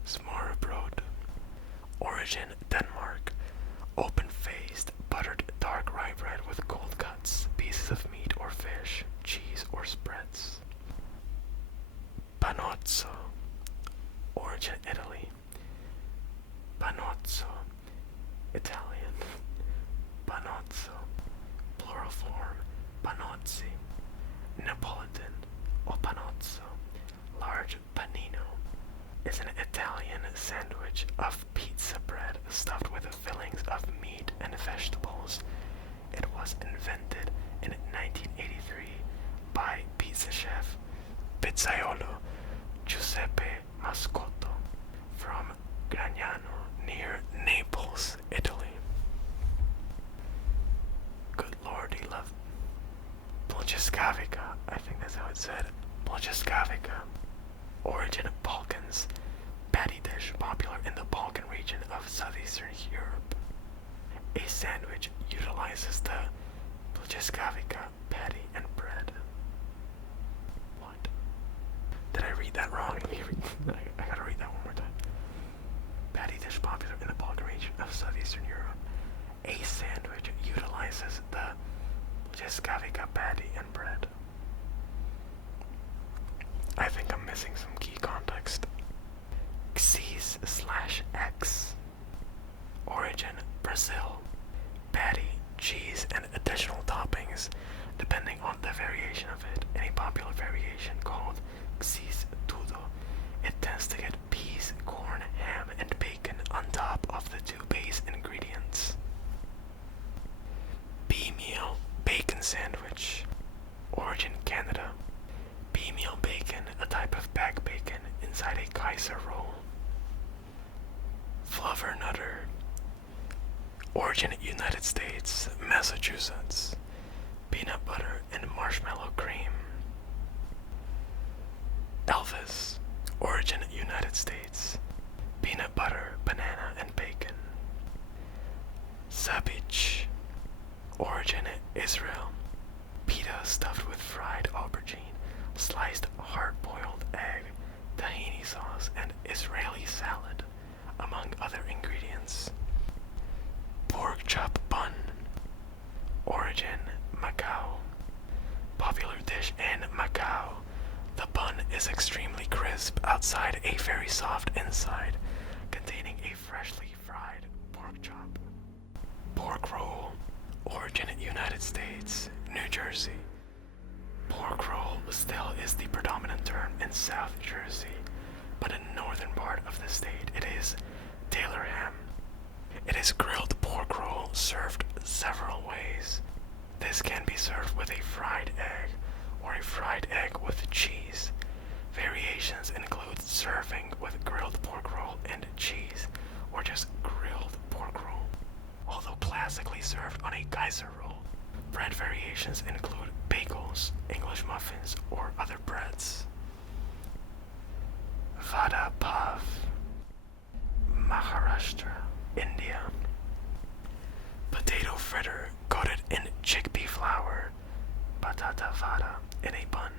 Smørrebrød. Origin Denmark. Open-faced, buttered dark rye bread with cold cuts, pieces of meat or fish, cheese or spreads. Panozzo. Origin Italy. Panozzo. Italian. Panozzo. Plural form. Panozzi. Neapolitan. O panozzo. Large panino is an Italian sandwich of pizza bread stuffed with fillings of meat and vegetables. It was invented in 1983 by pizza chef pizzaiolo Giuseppe Mascotto from Gragnano near Naples, Italy. Good lord, he loved Poljiskavica. I think that's how it said. Poljiskavica. Origin Balkans. Patty dish popular in the Balkan region of southeastern Europe. A sandwich utilizes the Poljiskavica patty and bread. What? Did I read that wrong? I gotta read that one more time. Patty dish popular in the Balkan region of southeastern Europe. A sandwich utilizes the Poljiskavica patty and bread. I think I'm missing some key context. X's/X. Origin Brazil. Patty, cheese, and additional toppings, depending on the variation of it. In a popular variation called X's tudo, it tends to get peas, corn, ham, and bacon on top of the two base ingredients. B-meal bacon sandwich. Origin Canada. B-meal bacon, a type of back bacon inside a Kaiser roll. Fluffernutter. Origin United States, Massachusetts. Peanut butter and marshmallow cream. Elvis. Origin United States. Peanut butter, banana, and bacon. Sabich. Origin Israel. Pita stuffed with fried aubergine, sliced hard-boiled egg, tahini sauce, and Israeli salad, among other ingredients. Pork chop bun. Origin Macau. Popular dish in Macau. The bun is extremely crisp outside, a very soft inside, containing a freshly fried pork chop. pork roll. Origin United States, New Jersey. Pork roll still is the predominant term in South Jersey, but in the northern part of the state it is Taylor ham. It is grilled pork roll served several ways. This can be served with a fried egg or a fried egg with cheese. Variations include serving with grilled pork roll and cheese, or just grilled pork roll, although classically served on a Kaiser roll. Bread variations include bagels, English muffins, or other breads. Vada pav, Maharashtra, India. Potato fritter coated in chickpea flour, batata vada, in a bun.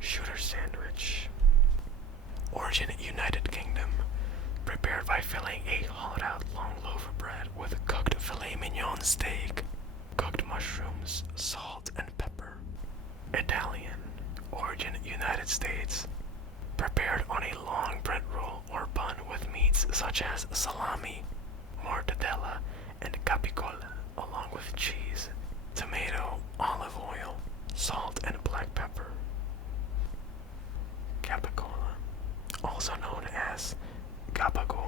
Shooter sandwich. Origin United Kingdom. Prepared by filling a hollowed out long loaf of bread with cooked filet mignon steak, cooked mushrooms, salt, and pepper. Italian. Origin United States. Prepared on a long bread roll or bun with meats such as salami, mortadella, and capicola, along with cheese, tomato, olive oil, salt, and black pepper. Capicola, also known as gabagool.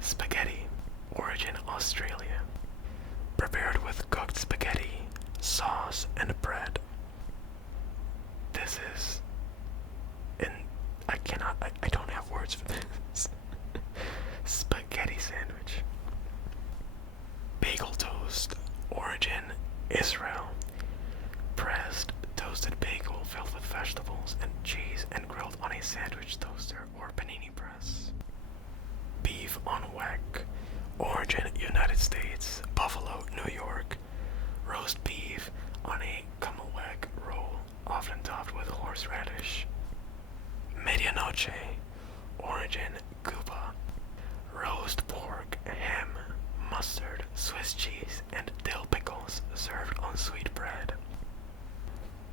Spaghetti, origin Australia. Prepared with cooked spaghetti, sauce, and bread. This is I don't have words for this. Spaghetti sandwich. Bagel toast, origin Israel. Pressed, toasted bagel filled with vegetables and cheese and grilled on a sandwich toaster or panini press. Beef on weck, origin United States, Buffalo, New York. Roast beef on a kummelweck roll, often topped with horseradish. Medianoche, origin Cuba. Roast pork, ham, mustard, Swiss cheese, and dill pickles served on sweet bread.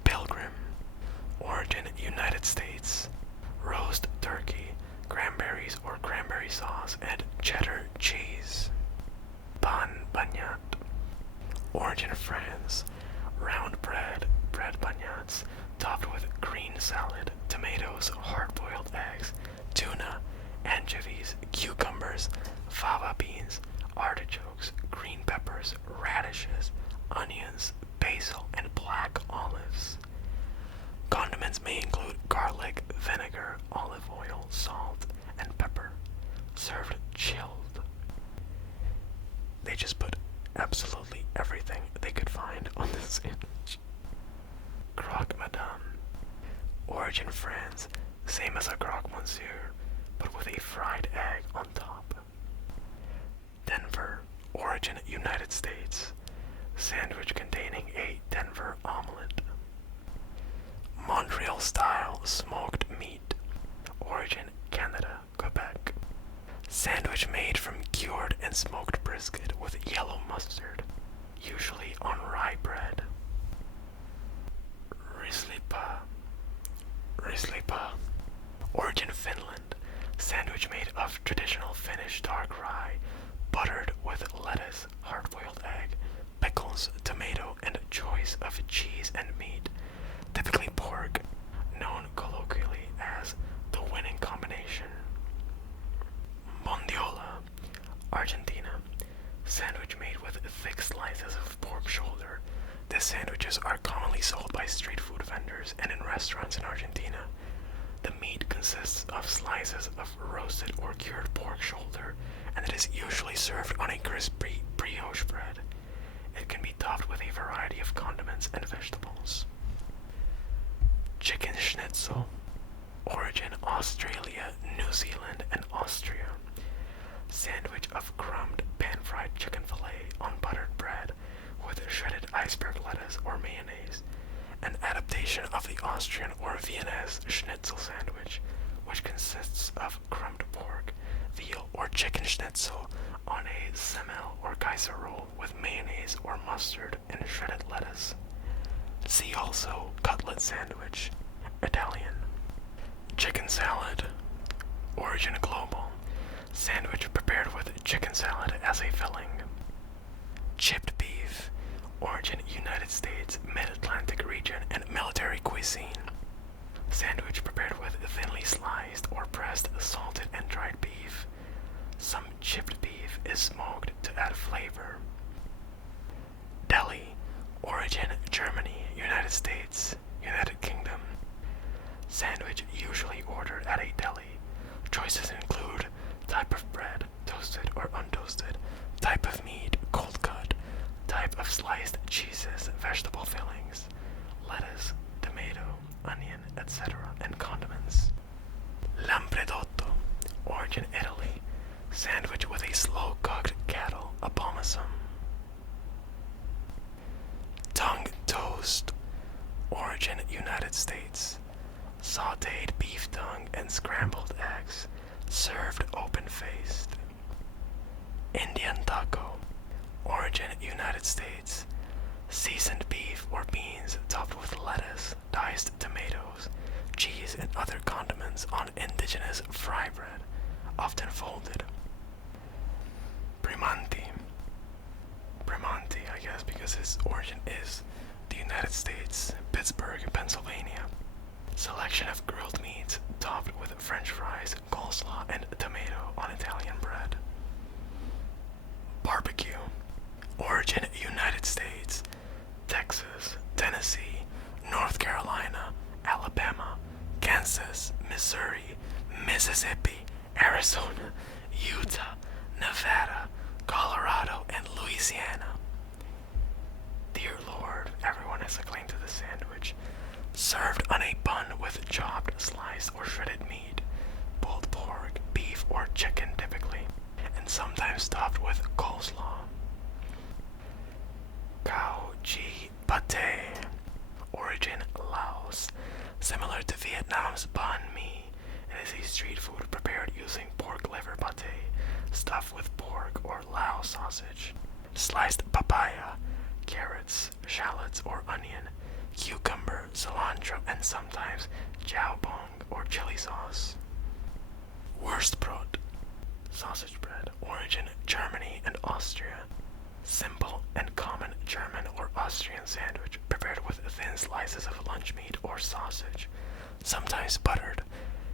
Pilgrim, origin United States. Roast turkey, cranberries or cranberry sauce, and cheddar cheese. Pan bagnat, origin France. Round bread beignets topped with green salad, tomatoes, hard-boiled eggs, tuna, anchovies, cucumbers, fava beans, artichokes, green peppers, radishes, onions, basil, and black olives. Condiments may include garlic, vinegar, olive oil, salt, and pepper, served chilled. They just put absolutely everything they could find on this sandwich. Croque madame, origin France, same as a croque monsieur, but with a fried egg on top. Denver, origin United States, sandwich containing a Denver omelet. Montreal style smoked meat, origin Canada, Quebec. Sandwich made from cured and smoked brisket with yellow mustard, usually on rye bread. Rislipa, origin Finland, sandwich made of traditional Finnish dark rye, buttered with lettuce, hard-boiled egg, pickles, tomato, and a choice of cheese and meat, typically pork, known colloquially as the winning combination. Bondiola, Argentina, sandwich made with thick slices of pork shoulder. These sandwiches are commonly sold by street food vendors and in restaurants in Argentina. The meat consists of slices of roasted or cured pork shoulder, and it is usually served on a crispy brioche bread. It can be topped with a variety of condiments and vegetables. Chicken schnitzel, origin Australia, New Zealand, and Austria. Sandwich of crumbed pan-fried chicken fillet on buttered bread with shredded iceberg lettuce or mayonnaise, an adaptation of the Austrian or Viennese schnitzel sandwich, which consists of crumbed pork, veal, or chicken schnitzel on a semmel or Kaiser roll with mayonnaise or mustard and shredded lettuce. See also cutlet sandwich, Italian. Chicken salad, origin global, Sandwich prepared with chicken salad as a filling. Chipped beef, origin United States, Mid-Atlantic region, and military cuisine. Sandwich prepared with thinly sliced or pressed salted and dried beef. Some chipped beef is smoked to add flavor. Deli, origin Germany, United States, United Kingdom. Sandwich usually ordered at a deli. Choices include type of bread, toasted or untoasted, type of meat, cold cut, type of sliced cheeses, vegetable fillings, lettuce, tomato, onion, etc., and condiments. Lampredotto, origin Italy, sandwich with a slow-cooked cattle, abomasum. Tongue toast, origin United States, sautéed beef tongue and scrambled eggs, served open-faced. Indian taco, origin United States, seasoned beef or beans topped with lettuce, diced tomatoes, cheese, and other condiments on indigenous fry bread, often folded. Primanti, I guess, because its origin is the United States, Pittsburgh, Pennsylvania. Selection of grilled meats topped with French fries, coleslaw, and tomato on Italian bread. Barbecue, origin United States, Texas, Tennessee, North Carolina, Alabama, Kansas, Missouri, Mississippi, Arizona, Utah, Nevada, Colorado, and Louisiana. Dear Lord, everyone has a claim to the sandwich. Served on a bun with chopped, sliced, or shredded meat, pulled pork, beef, or chicken typically, and sometimes topped with coleslaw. Khao Chi Pate, origin Laos, similar to Vietnam's banh mi. It is a street food prepared using pork liver pate, stuffed with pork or Lao sausage, sliced papaya, carrots, shallots or onion, cucumber, cilantro, and sometimes jawbong or chili sauce. Wurstbrot, sausage bread, origin Germany and Austria. Simple and common German or Austrian sandwich prepared with thin slices of lunch meat or sausage, sometimes buttered.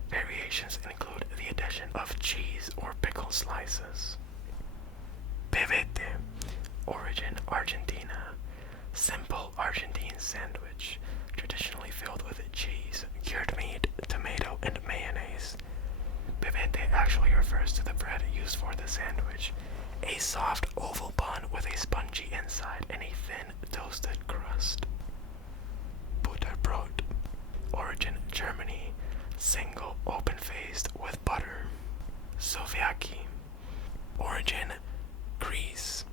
Variations include the addition of cheese or pickle slices. Pevete, origin Argentina. Simple Argentine sandwich, traditionally filled with cheese, cured meat, tomato, and mayonnaise. Pevete actually refers to the bread used for the sandwich, a soft oval bun with a spongy inside and a thin toasted crust. Butterbrot, origin Germany, single open-faced with butter. Souvlaki, origin Greece,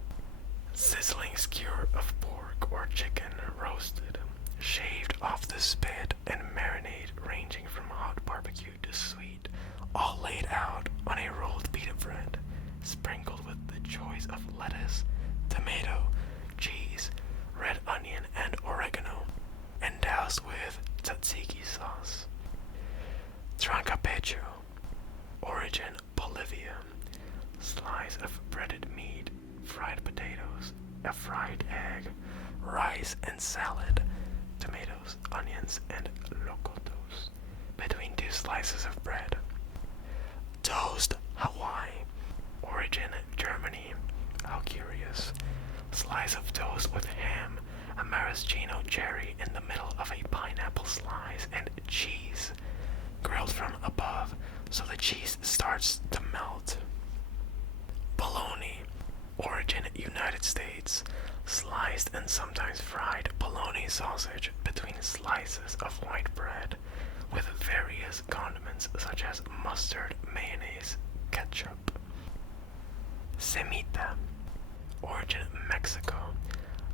sizzling skewer of pork or chicken roasted, shaved off the spit, and marinade ranging from hot barbecue to sweet, all laid out on a rolled pita bread, sprinkled with the choice of lettuce, tomato, cheese, red onion, and oregano, and doused with tzatziki sauce. Trancapecho, origin Bolivia, slice of breaded meat, fried potatoes, a fried egg, rice and salad, tomatoes, onions, and locotos, between two slices of bread. Toast Hawaii, origin Germany, how curious, slice of toast with ham, a maraschino cherry in the middle of a pineapple slice, and cheese, grilled from above so the cheese starts to melt. Bologna, origin United States, sliced and sometimes fried bologna sausage between slices of white bread with various condiments such as mustard, mayonnaise, ketchup. Semita, origin Mexico,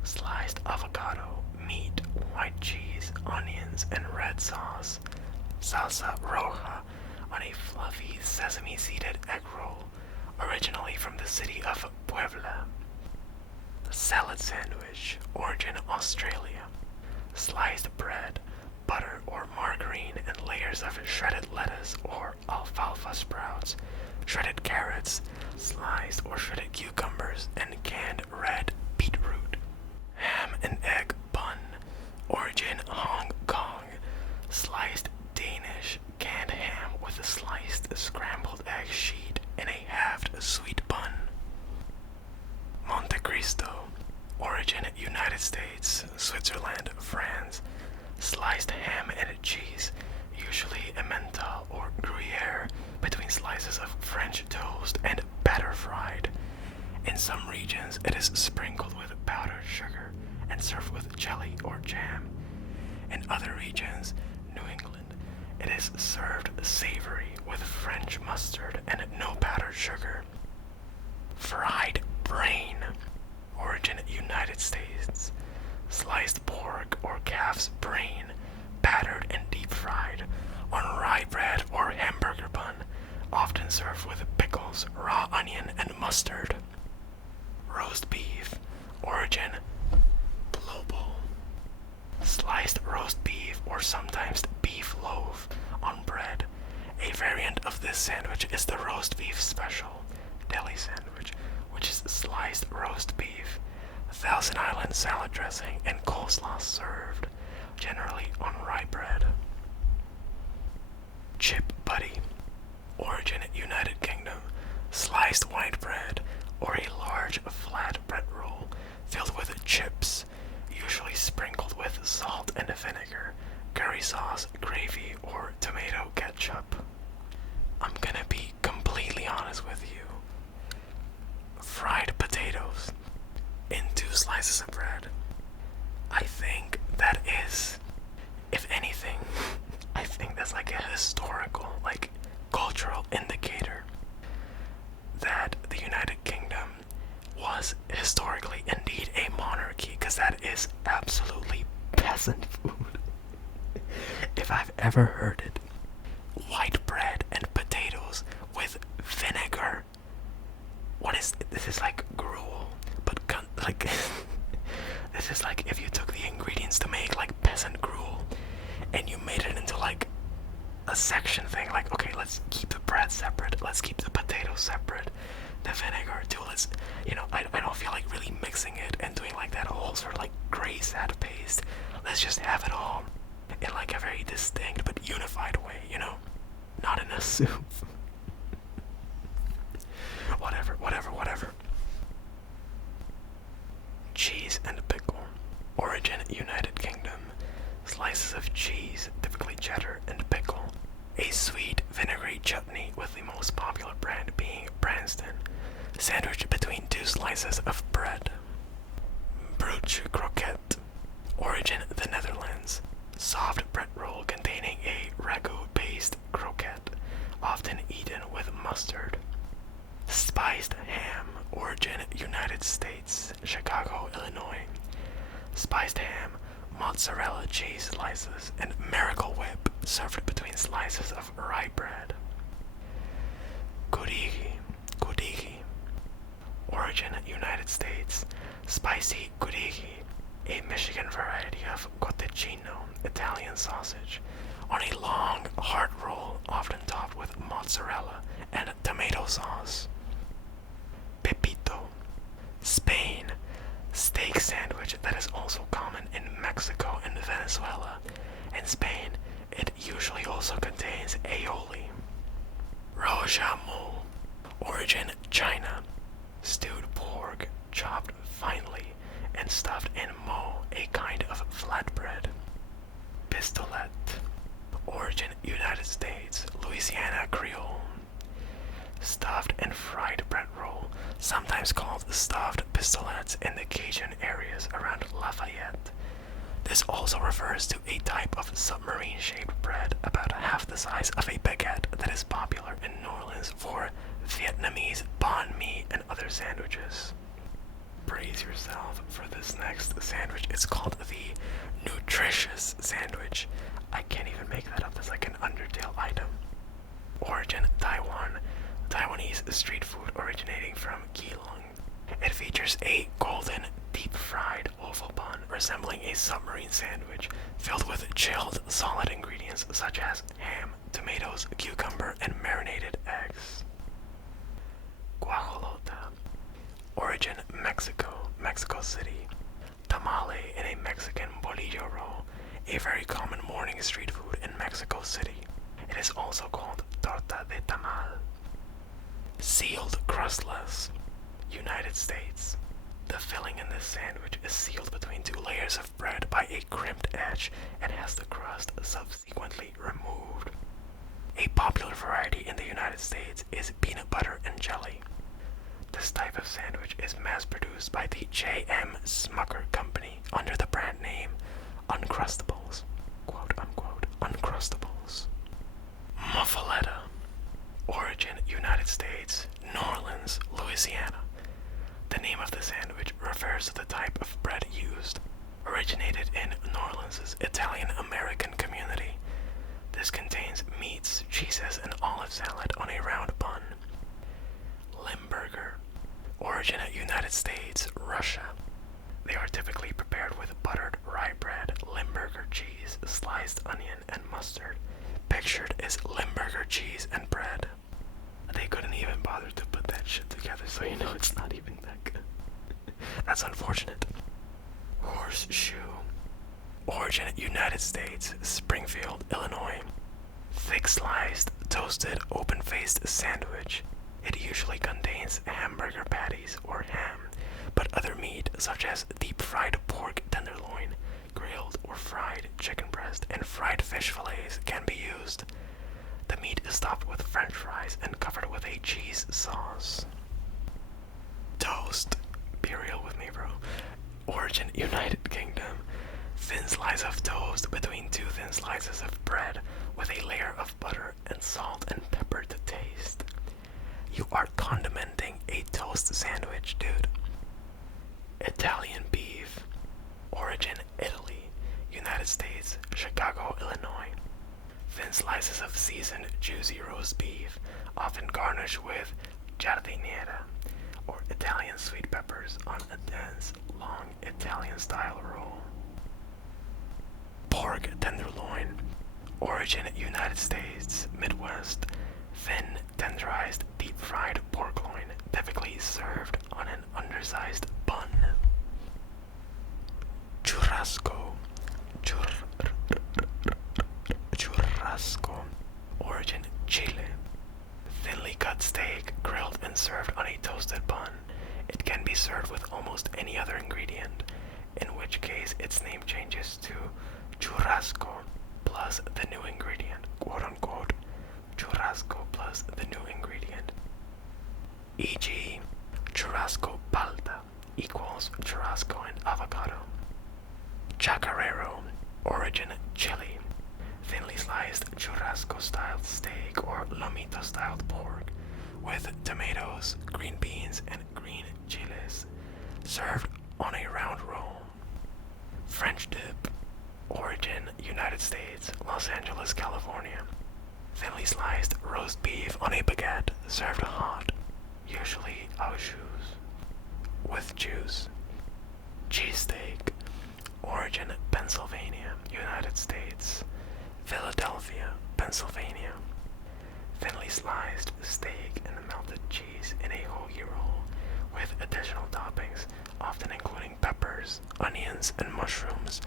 sliced avocado, meat, white cheese, onions, and red sauce. Salsa roja on a fluffy sesame-seeded egg roll, originally from the city of Puebla. Salad sandwich, origin Australia, sliced bread, butter or margarine, and layers of shredded lettuce or alfalfa sprouts, shredded carrots, sliced or shredded cucumbers, and canned red beetroot. Ham and egg bun, origin Hong Kong, sliced Danish canned ham with a sliced scrambled egg sheet in a halved sweet bun. Monte Cristo, origin United States, Switzerland, France, sliced ham and cheese, usually Emmental or Gruyere, between slices of French toast and batter fried. In some regions, it is sprinkled with powdered sugar and served with jelly or jam. In other regions, New England, it is served savory with French mustard and no powdered sugar. Fried brain, origin United States, sliced pork or calf's brain, battered and deep fried on rye bread or hamburger bun, often served with pickles, raw onion, and mustard. Roast beef, origin global, sliced roast beef or sometimes beef loaf on bread. A variant of this sandwich is the roast beef special deli sandwich, which is sliced roast beef, Thousand Island salad dressing, and coleslaw served, generally on rye bread. Chip buddy, origin United Kingdom, sliced white bread or a large flat bread roll filled with chips, usually sprinkled with salt and vinegar, curry sauce, gravy, or tomato ketchup. I'm gonna be completely honest with you. Fried potatoes in 2 slices of bread. I think that is, if anything, I think that's like a historical, like cultural indicator that the United Kingdom was historically indeed a monarchy, because that is absolutely peasant food. If I've ever heard it, white bread and potatoes with vinegar. What is this? Is like gruel, but like this is like if you took the ingredients to make like peasant gruel and you made it into like a section thing. Like, okay, let's keep the bread separate, let's keep the potatoes separate, the vinegar too. Let's, I don't feel like really mixing it and doing like that whole sort of like gray sad paste. Let's just have it all in like a very distinct but unified way, not in a soup. Whatever. Cheese and pickle, origin United Kingdom, slices of cheese, typically cheddar, and pickle, a sweet vinegary chutney with the most popular brand being Branston, sandwiched between 2 slices of bread. Broodje croquette, origin the Netherlands, soft bread roll containing a ragu-based croquette, often eaten with mustard. Spiced ham, origin United States, Chicago, Illinois, spiced ham, mozzarella cheese slices, and Miracle Whip served between slices of rye bread. Kudiki, origin United States, spicy kudiki, a Michigan variety of cotticino, Italian sausage, on a long, hard roll often topped with mozzarella and tomato sauce. Pepito, Spain, steak sandwich that is also common in Mexico and Venezuela. In Spain, it usually also contains aioli. Rojamo, origin China, stewed pork chopped finely and stuffed in mo, a kind of flatbread. Pistolet, origin United States, Louisiana Creole, stuffed and fried bread roll, sometimes called stuffed pistolets in the Cajun areas around Lafayette. This also refers to a type of submarine-shaped bread about half the size of a baguette that is popular in New Orleans for Vietnamese banh mi and other sandwiches. Brace yourself for this next sandwich. It's called the nutritious sandwich. I can't even make that up as like an Undertale item. Origin Taiwan, Taiwanese street food originating from Keelung. It features a golden, deep-fried oval bun resembling a submarine sandwich filled with chilled, solid ingredients such as ham, tomatoes, cucumber, and marinated eggs. Sealed crustless. United States. The filling in this sandwich is sealed between two layers of bread by a crimped edge and has the crust subsequently removed. A popular variety in the United States is peanut butter and jelly. This type of sandwich is mass-produced by the J.M. Smucker Company under the brand name Uncrustables. Quote unquote, Uncrustables. Muffaletta. Origin United States, New Orleans, Louisiana. The name of the sandwich refers to the type of bread used. Originated in New Orleans' Italian-American community. This contains meats, cheeses, and olive salad on a round bun. Limburger. Origin United States, Russia. They are typically prepared with buttered rye bread, Limburger cheese, sliced onion, and mustard. Pictured is Limburger cheese and bread. They couldn't even bother to put that shit together, so you know it's not even that good. That's unfortunate. Horseshoe. Origin United States, Springfield, Illinois. Thick sliced, toasted, open-faced sandwich. It usually contains hamburger patties or ham, but other meat such as deep-fried pork tenderloin, grilled or fried chicken breast, and fried fish fillets can be used. The meat is topped with french fries and covered with a cheese sauce. Toast. Be real with me, bro. Origin United Kingdom. Thin slice of toast between two thin slices of bread with a layer of butter and salt and pepper to taste. You are condimenting a toast sandwich, dude. Italian beef. Origin Italy. United States, Chicago, Illinois. Thin slices of seasoned, juicy roast beef, often garnished with giardiniera, or Italian sweet peppers on a dense, long Italian-style roll. Pork tenderloin. Origin United States, Midwest. Thin, tenderized, deep-fried pork loin, typically served on an undersized bun. Churrasco. Churrasco. Origin Chile. Thinly cut steak, grilled and served on a toasted bun. It can be served with almost any other ingredient, in which case its name changes to churrasco plus the new ingredient, quote unquote, churrasco plus the new ingredient. E.g., churrasco palta equals churrasco and avocado. Chacarero. Origin Chile. Thinly sliced churrasco-styled steak or lomito-styled pork with tomatoes, green beans, and green chiles, served on a round roll. French dip. Origin United States, Los Angeles, California. Thinly sliced roast beef on a baguette, served hot, usually au jus, with juice. Cheesesteak. Origin Pennsylvania, United States. Philadelphia, Pennsylvania. Thinly sliced steak and melted cheese in a hoagie roll with additional toppings, often including peppers, onions, and mushrooms,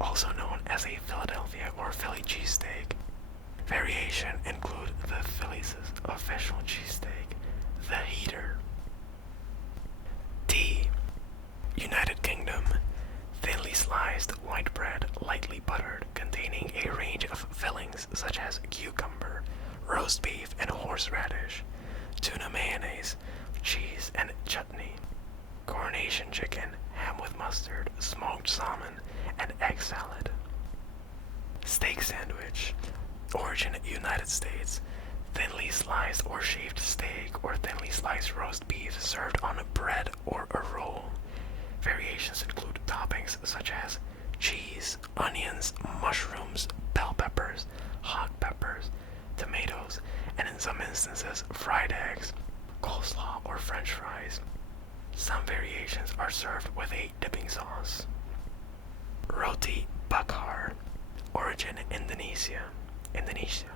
also known as a Philadelphia or Philly cheesesteak. Variation include the Philly's official cheesesteak, the Heater. Tea. United Kingdom. Thinly sliced white bread, lightly buttered, containing a range of fillings such as cucumber, roast beef, and horseradish, tuna mayonnaise, cheese, and chutney, coronation chicken, ham with mustard, smoked salmon, and egg salad. Steak sandwich. Origin United States. Thinly sliced or shaved steak or thinly sliced roast beef served on bread or a roll. Variations include toppings such as cheese, onions, mushrooms, bell peppers, hot peppers, tomatoes, and in some instances, fried eggs, coleslaw, or french fries. Some variations are served with a dipping sauce. Roti bakar. Origin Indonesia. Indonesia.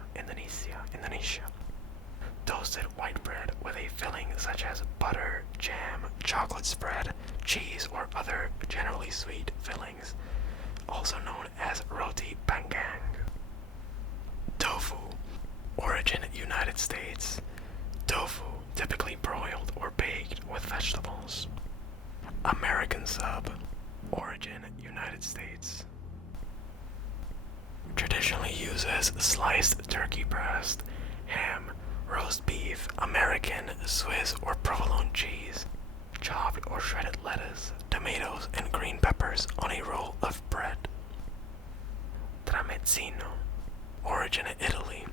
Toasted white bread with a filling such as butter, jam, chocolate spread, cheese, or other generally sweet fillings, also known as roti panggang. Tofu. Origin United States. Tofu, typically vegetables. American sub. Origin United States. Traditionally uses sliced turkey breast, ham, roast beef, American, Swiss, or provolone cheese, chopped or shredded lettuce, tomatoes, and green peppers on a roll of bread. Tramezzino. Origin Italy.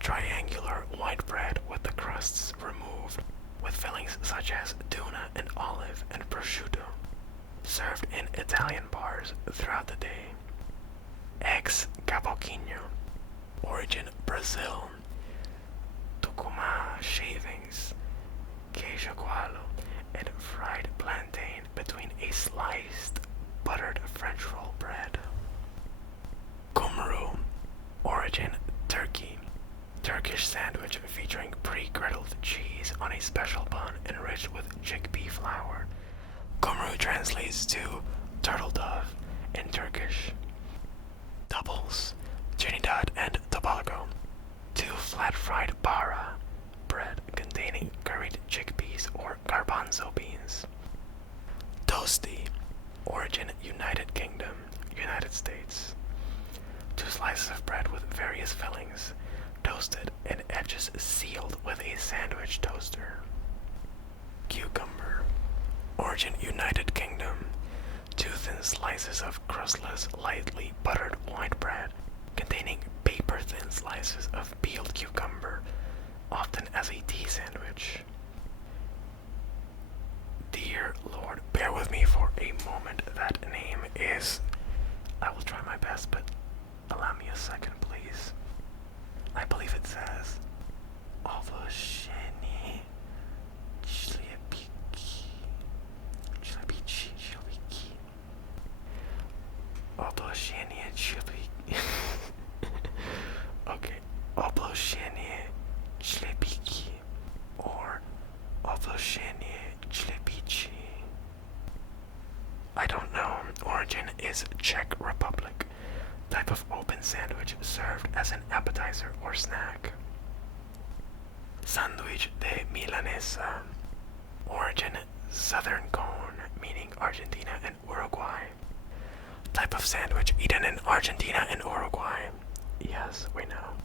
Triangular white bread with the crusts removed, with fillings such as tuna and olive and prosciutto, served in Italian bars throughout the day. Ex cappuccino. Origin Brazil. Tucumã shavings, queijo coalho, and fried plantain between a sliced, buttered French roll bread. Kumru. Origin Turkey. Turkish sandwich featuring pre-griddled cheese on a special bun enriched with chickpea flour. Kumru translates to turtle dove in Turkish. Doubles. Trinidad and Tobago. 2 flat-fried bara bread containing curried chickpeas or garbanzo beans. Toasty. Origin United Kingdom, United States. 2 slices of bread with various fillings, toasted and edges sealed with a sandwich toaster. Cucumber. Origin United Kingdom. 2 thin slices of crustless, lightly buttered white bread containing paper-thin slices of peeled cucumber, often as a tea sandwich. Dear Lord, bear with me for a moment. That name is... I will try my best, but allow me a second, please. I believe it says... Ovosheni Chlepiki. Obloshenia Chlepiki. Okay. Obloshenia Chlepiki. Or Obloshenia Chlepici. I don't know. Origin is Czech Republic. Type of open sandwich served as an appetizer or snack. Sandwich de Milanesa. Origin Southern Cone, meaning Argentina and Uruguay. Type of sandwich eaten in Argentina and Uruguay. Yes, we know.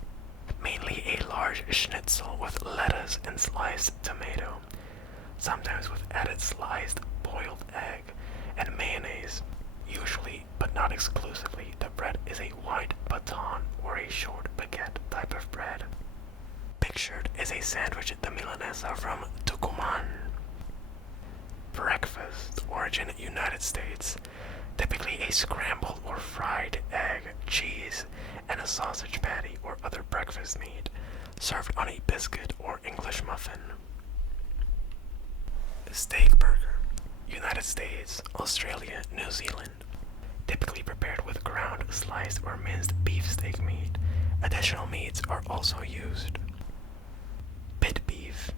Mainly a large schnitzel with lettuce and sliced tomato, sometimes with added sliced boiled egg and mayonnaise. Usually, but not exclusively, the bread is a white baton or a short baguette type of bread. Pictured is a sandwich de Milanesa from Tucumán. Breakfast. Origin United States. Typically a scrambled or fried egg, cheese, and a sausage patty or other breakfast meat, served on a biscuit or English muffin. Steak burger. United States, Australia, New Zealand. Typically prepared with ground, sliced, or minced beefsteak meat. Additional meats are also used. Pit beef.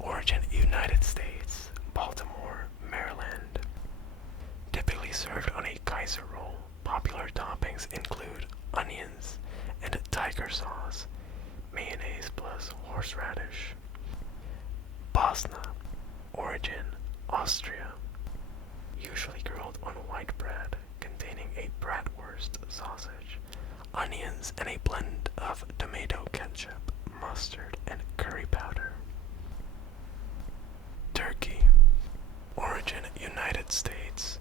Origin United States, Baltimore, Maryland. Typically served on a Kaiser roll. Popular toppings include onions and tiger sauce, mayonnaise plus horseradish. Bosna. Origin Austria. Usually grilled on white bread containing a bratwurst sausage, onions, and a blend of tomato ketchup, mustard, and curry powder. Turkey. Origin United States.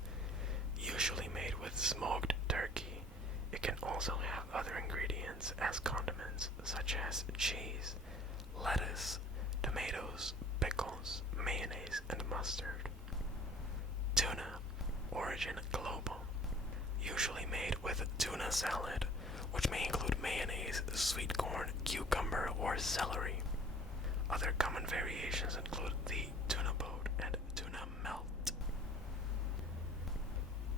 Usually made with smoked turkey. It can also have other ingredients as condiments such as cheese, lettuce, tomatoes, pickles, mayonnaise, and mustard. Tuna. Origin global. Usually made with tuna salad, which may include mayonnaise, sweet corn, cucumber, or celery. Other common variations include the tuna boat and tuna melt.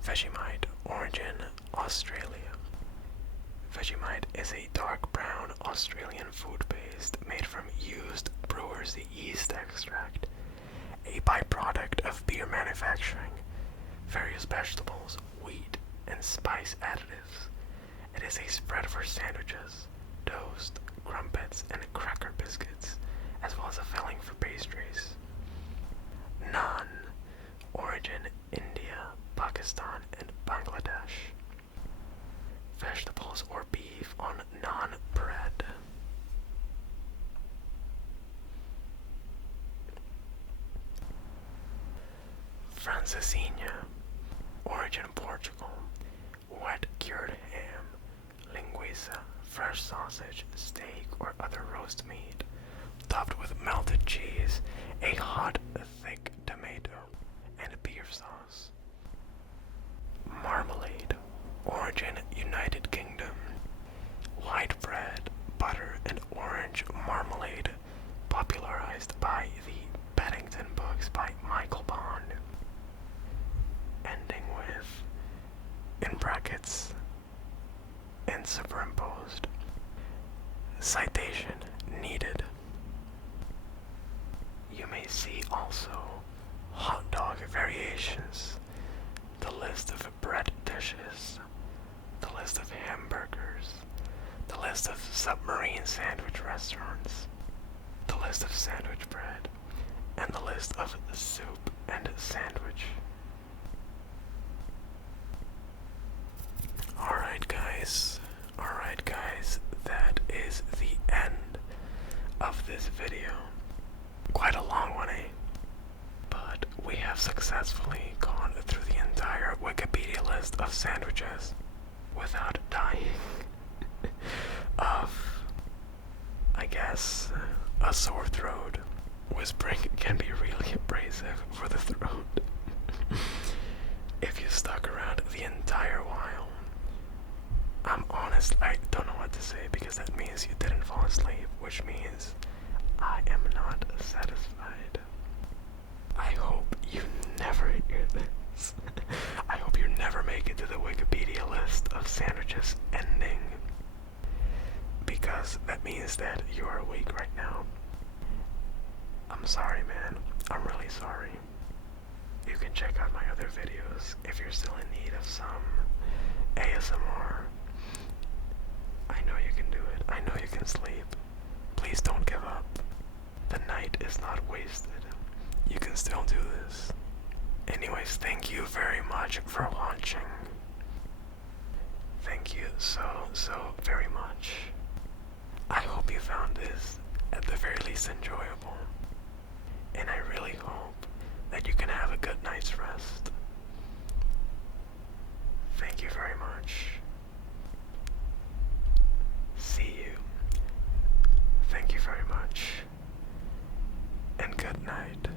Vegemite. Origin Australia. Vegemite is a dark brown Australian food paste made from used brewer's yeast extract, a byproduct of beer manufacturing, various vegetables, wheat, and spice additives. It is a spread for sandwiches, toast, crumpets, and cracker biscuits, as well as a filling for pastries. Naan. Francesinha, origin Portugal, wet cured ham, linguiça, fresh sausage, steak, or other roast meat, topped with melted cheese, a hot, thick tomato, and beef sauce. Marmalade, origin United Kingdom, white bread, butter, and orange marmalade, popularized by the Paddington books by Michael Bond. Ending with, in brackets, and superimposed, citation needed. You may see also hot dog variations, the list of bread dishes, the list of hamburgers, the list of submarine sandwich restaurants, the list of sandwich bread, and the list of soup and sandwich. Alright guys, that is the end of this video. Quite a long one, eh? But we have successfully gone through the entire Wikipedia list of sandwiches without dying of, I guess, a sore throat. Whispering can be really abrasive for the throat. If you stuck around the entire while, I'm honest, I don't know what to say because that means you didn't fall asleep, which means I am not satisfied. I hope you never hear this. I hope you never make it to the Wikipedia list of sandwiches ending, because that means that you are awake right now. I'm sorry, man. I'm really sorry. You can check out my other videos if you're still in need of some ASMR. I know you can do it. I know you can sleep. Please don't give up. The night is not wasted. You can still do this. Anyways, thank you very much for watching. Thank you so very much. I hope you found this at the very least enjoyable. And I really hope that you can have a good night's rest. Thank you very much. See you. Thank you very much. And good night.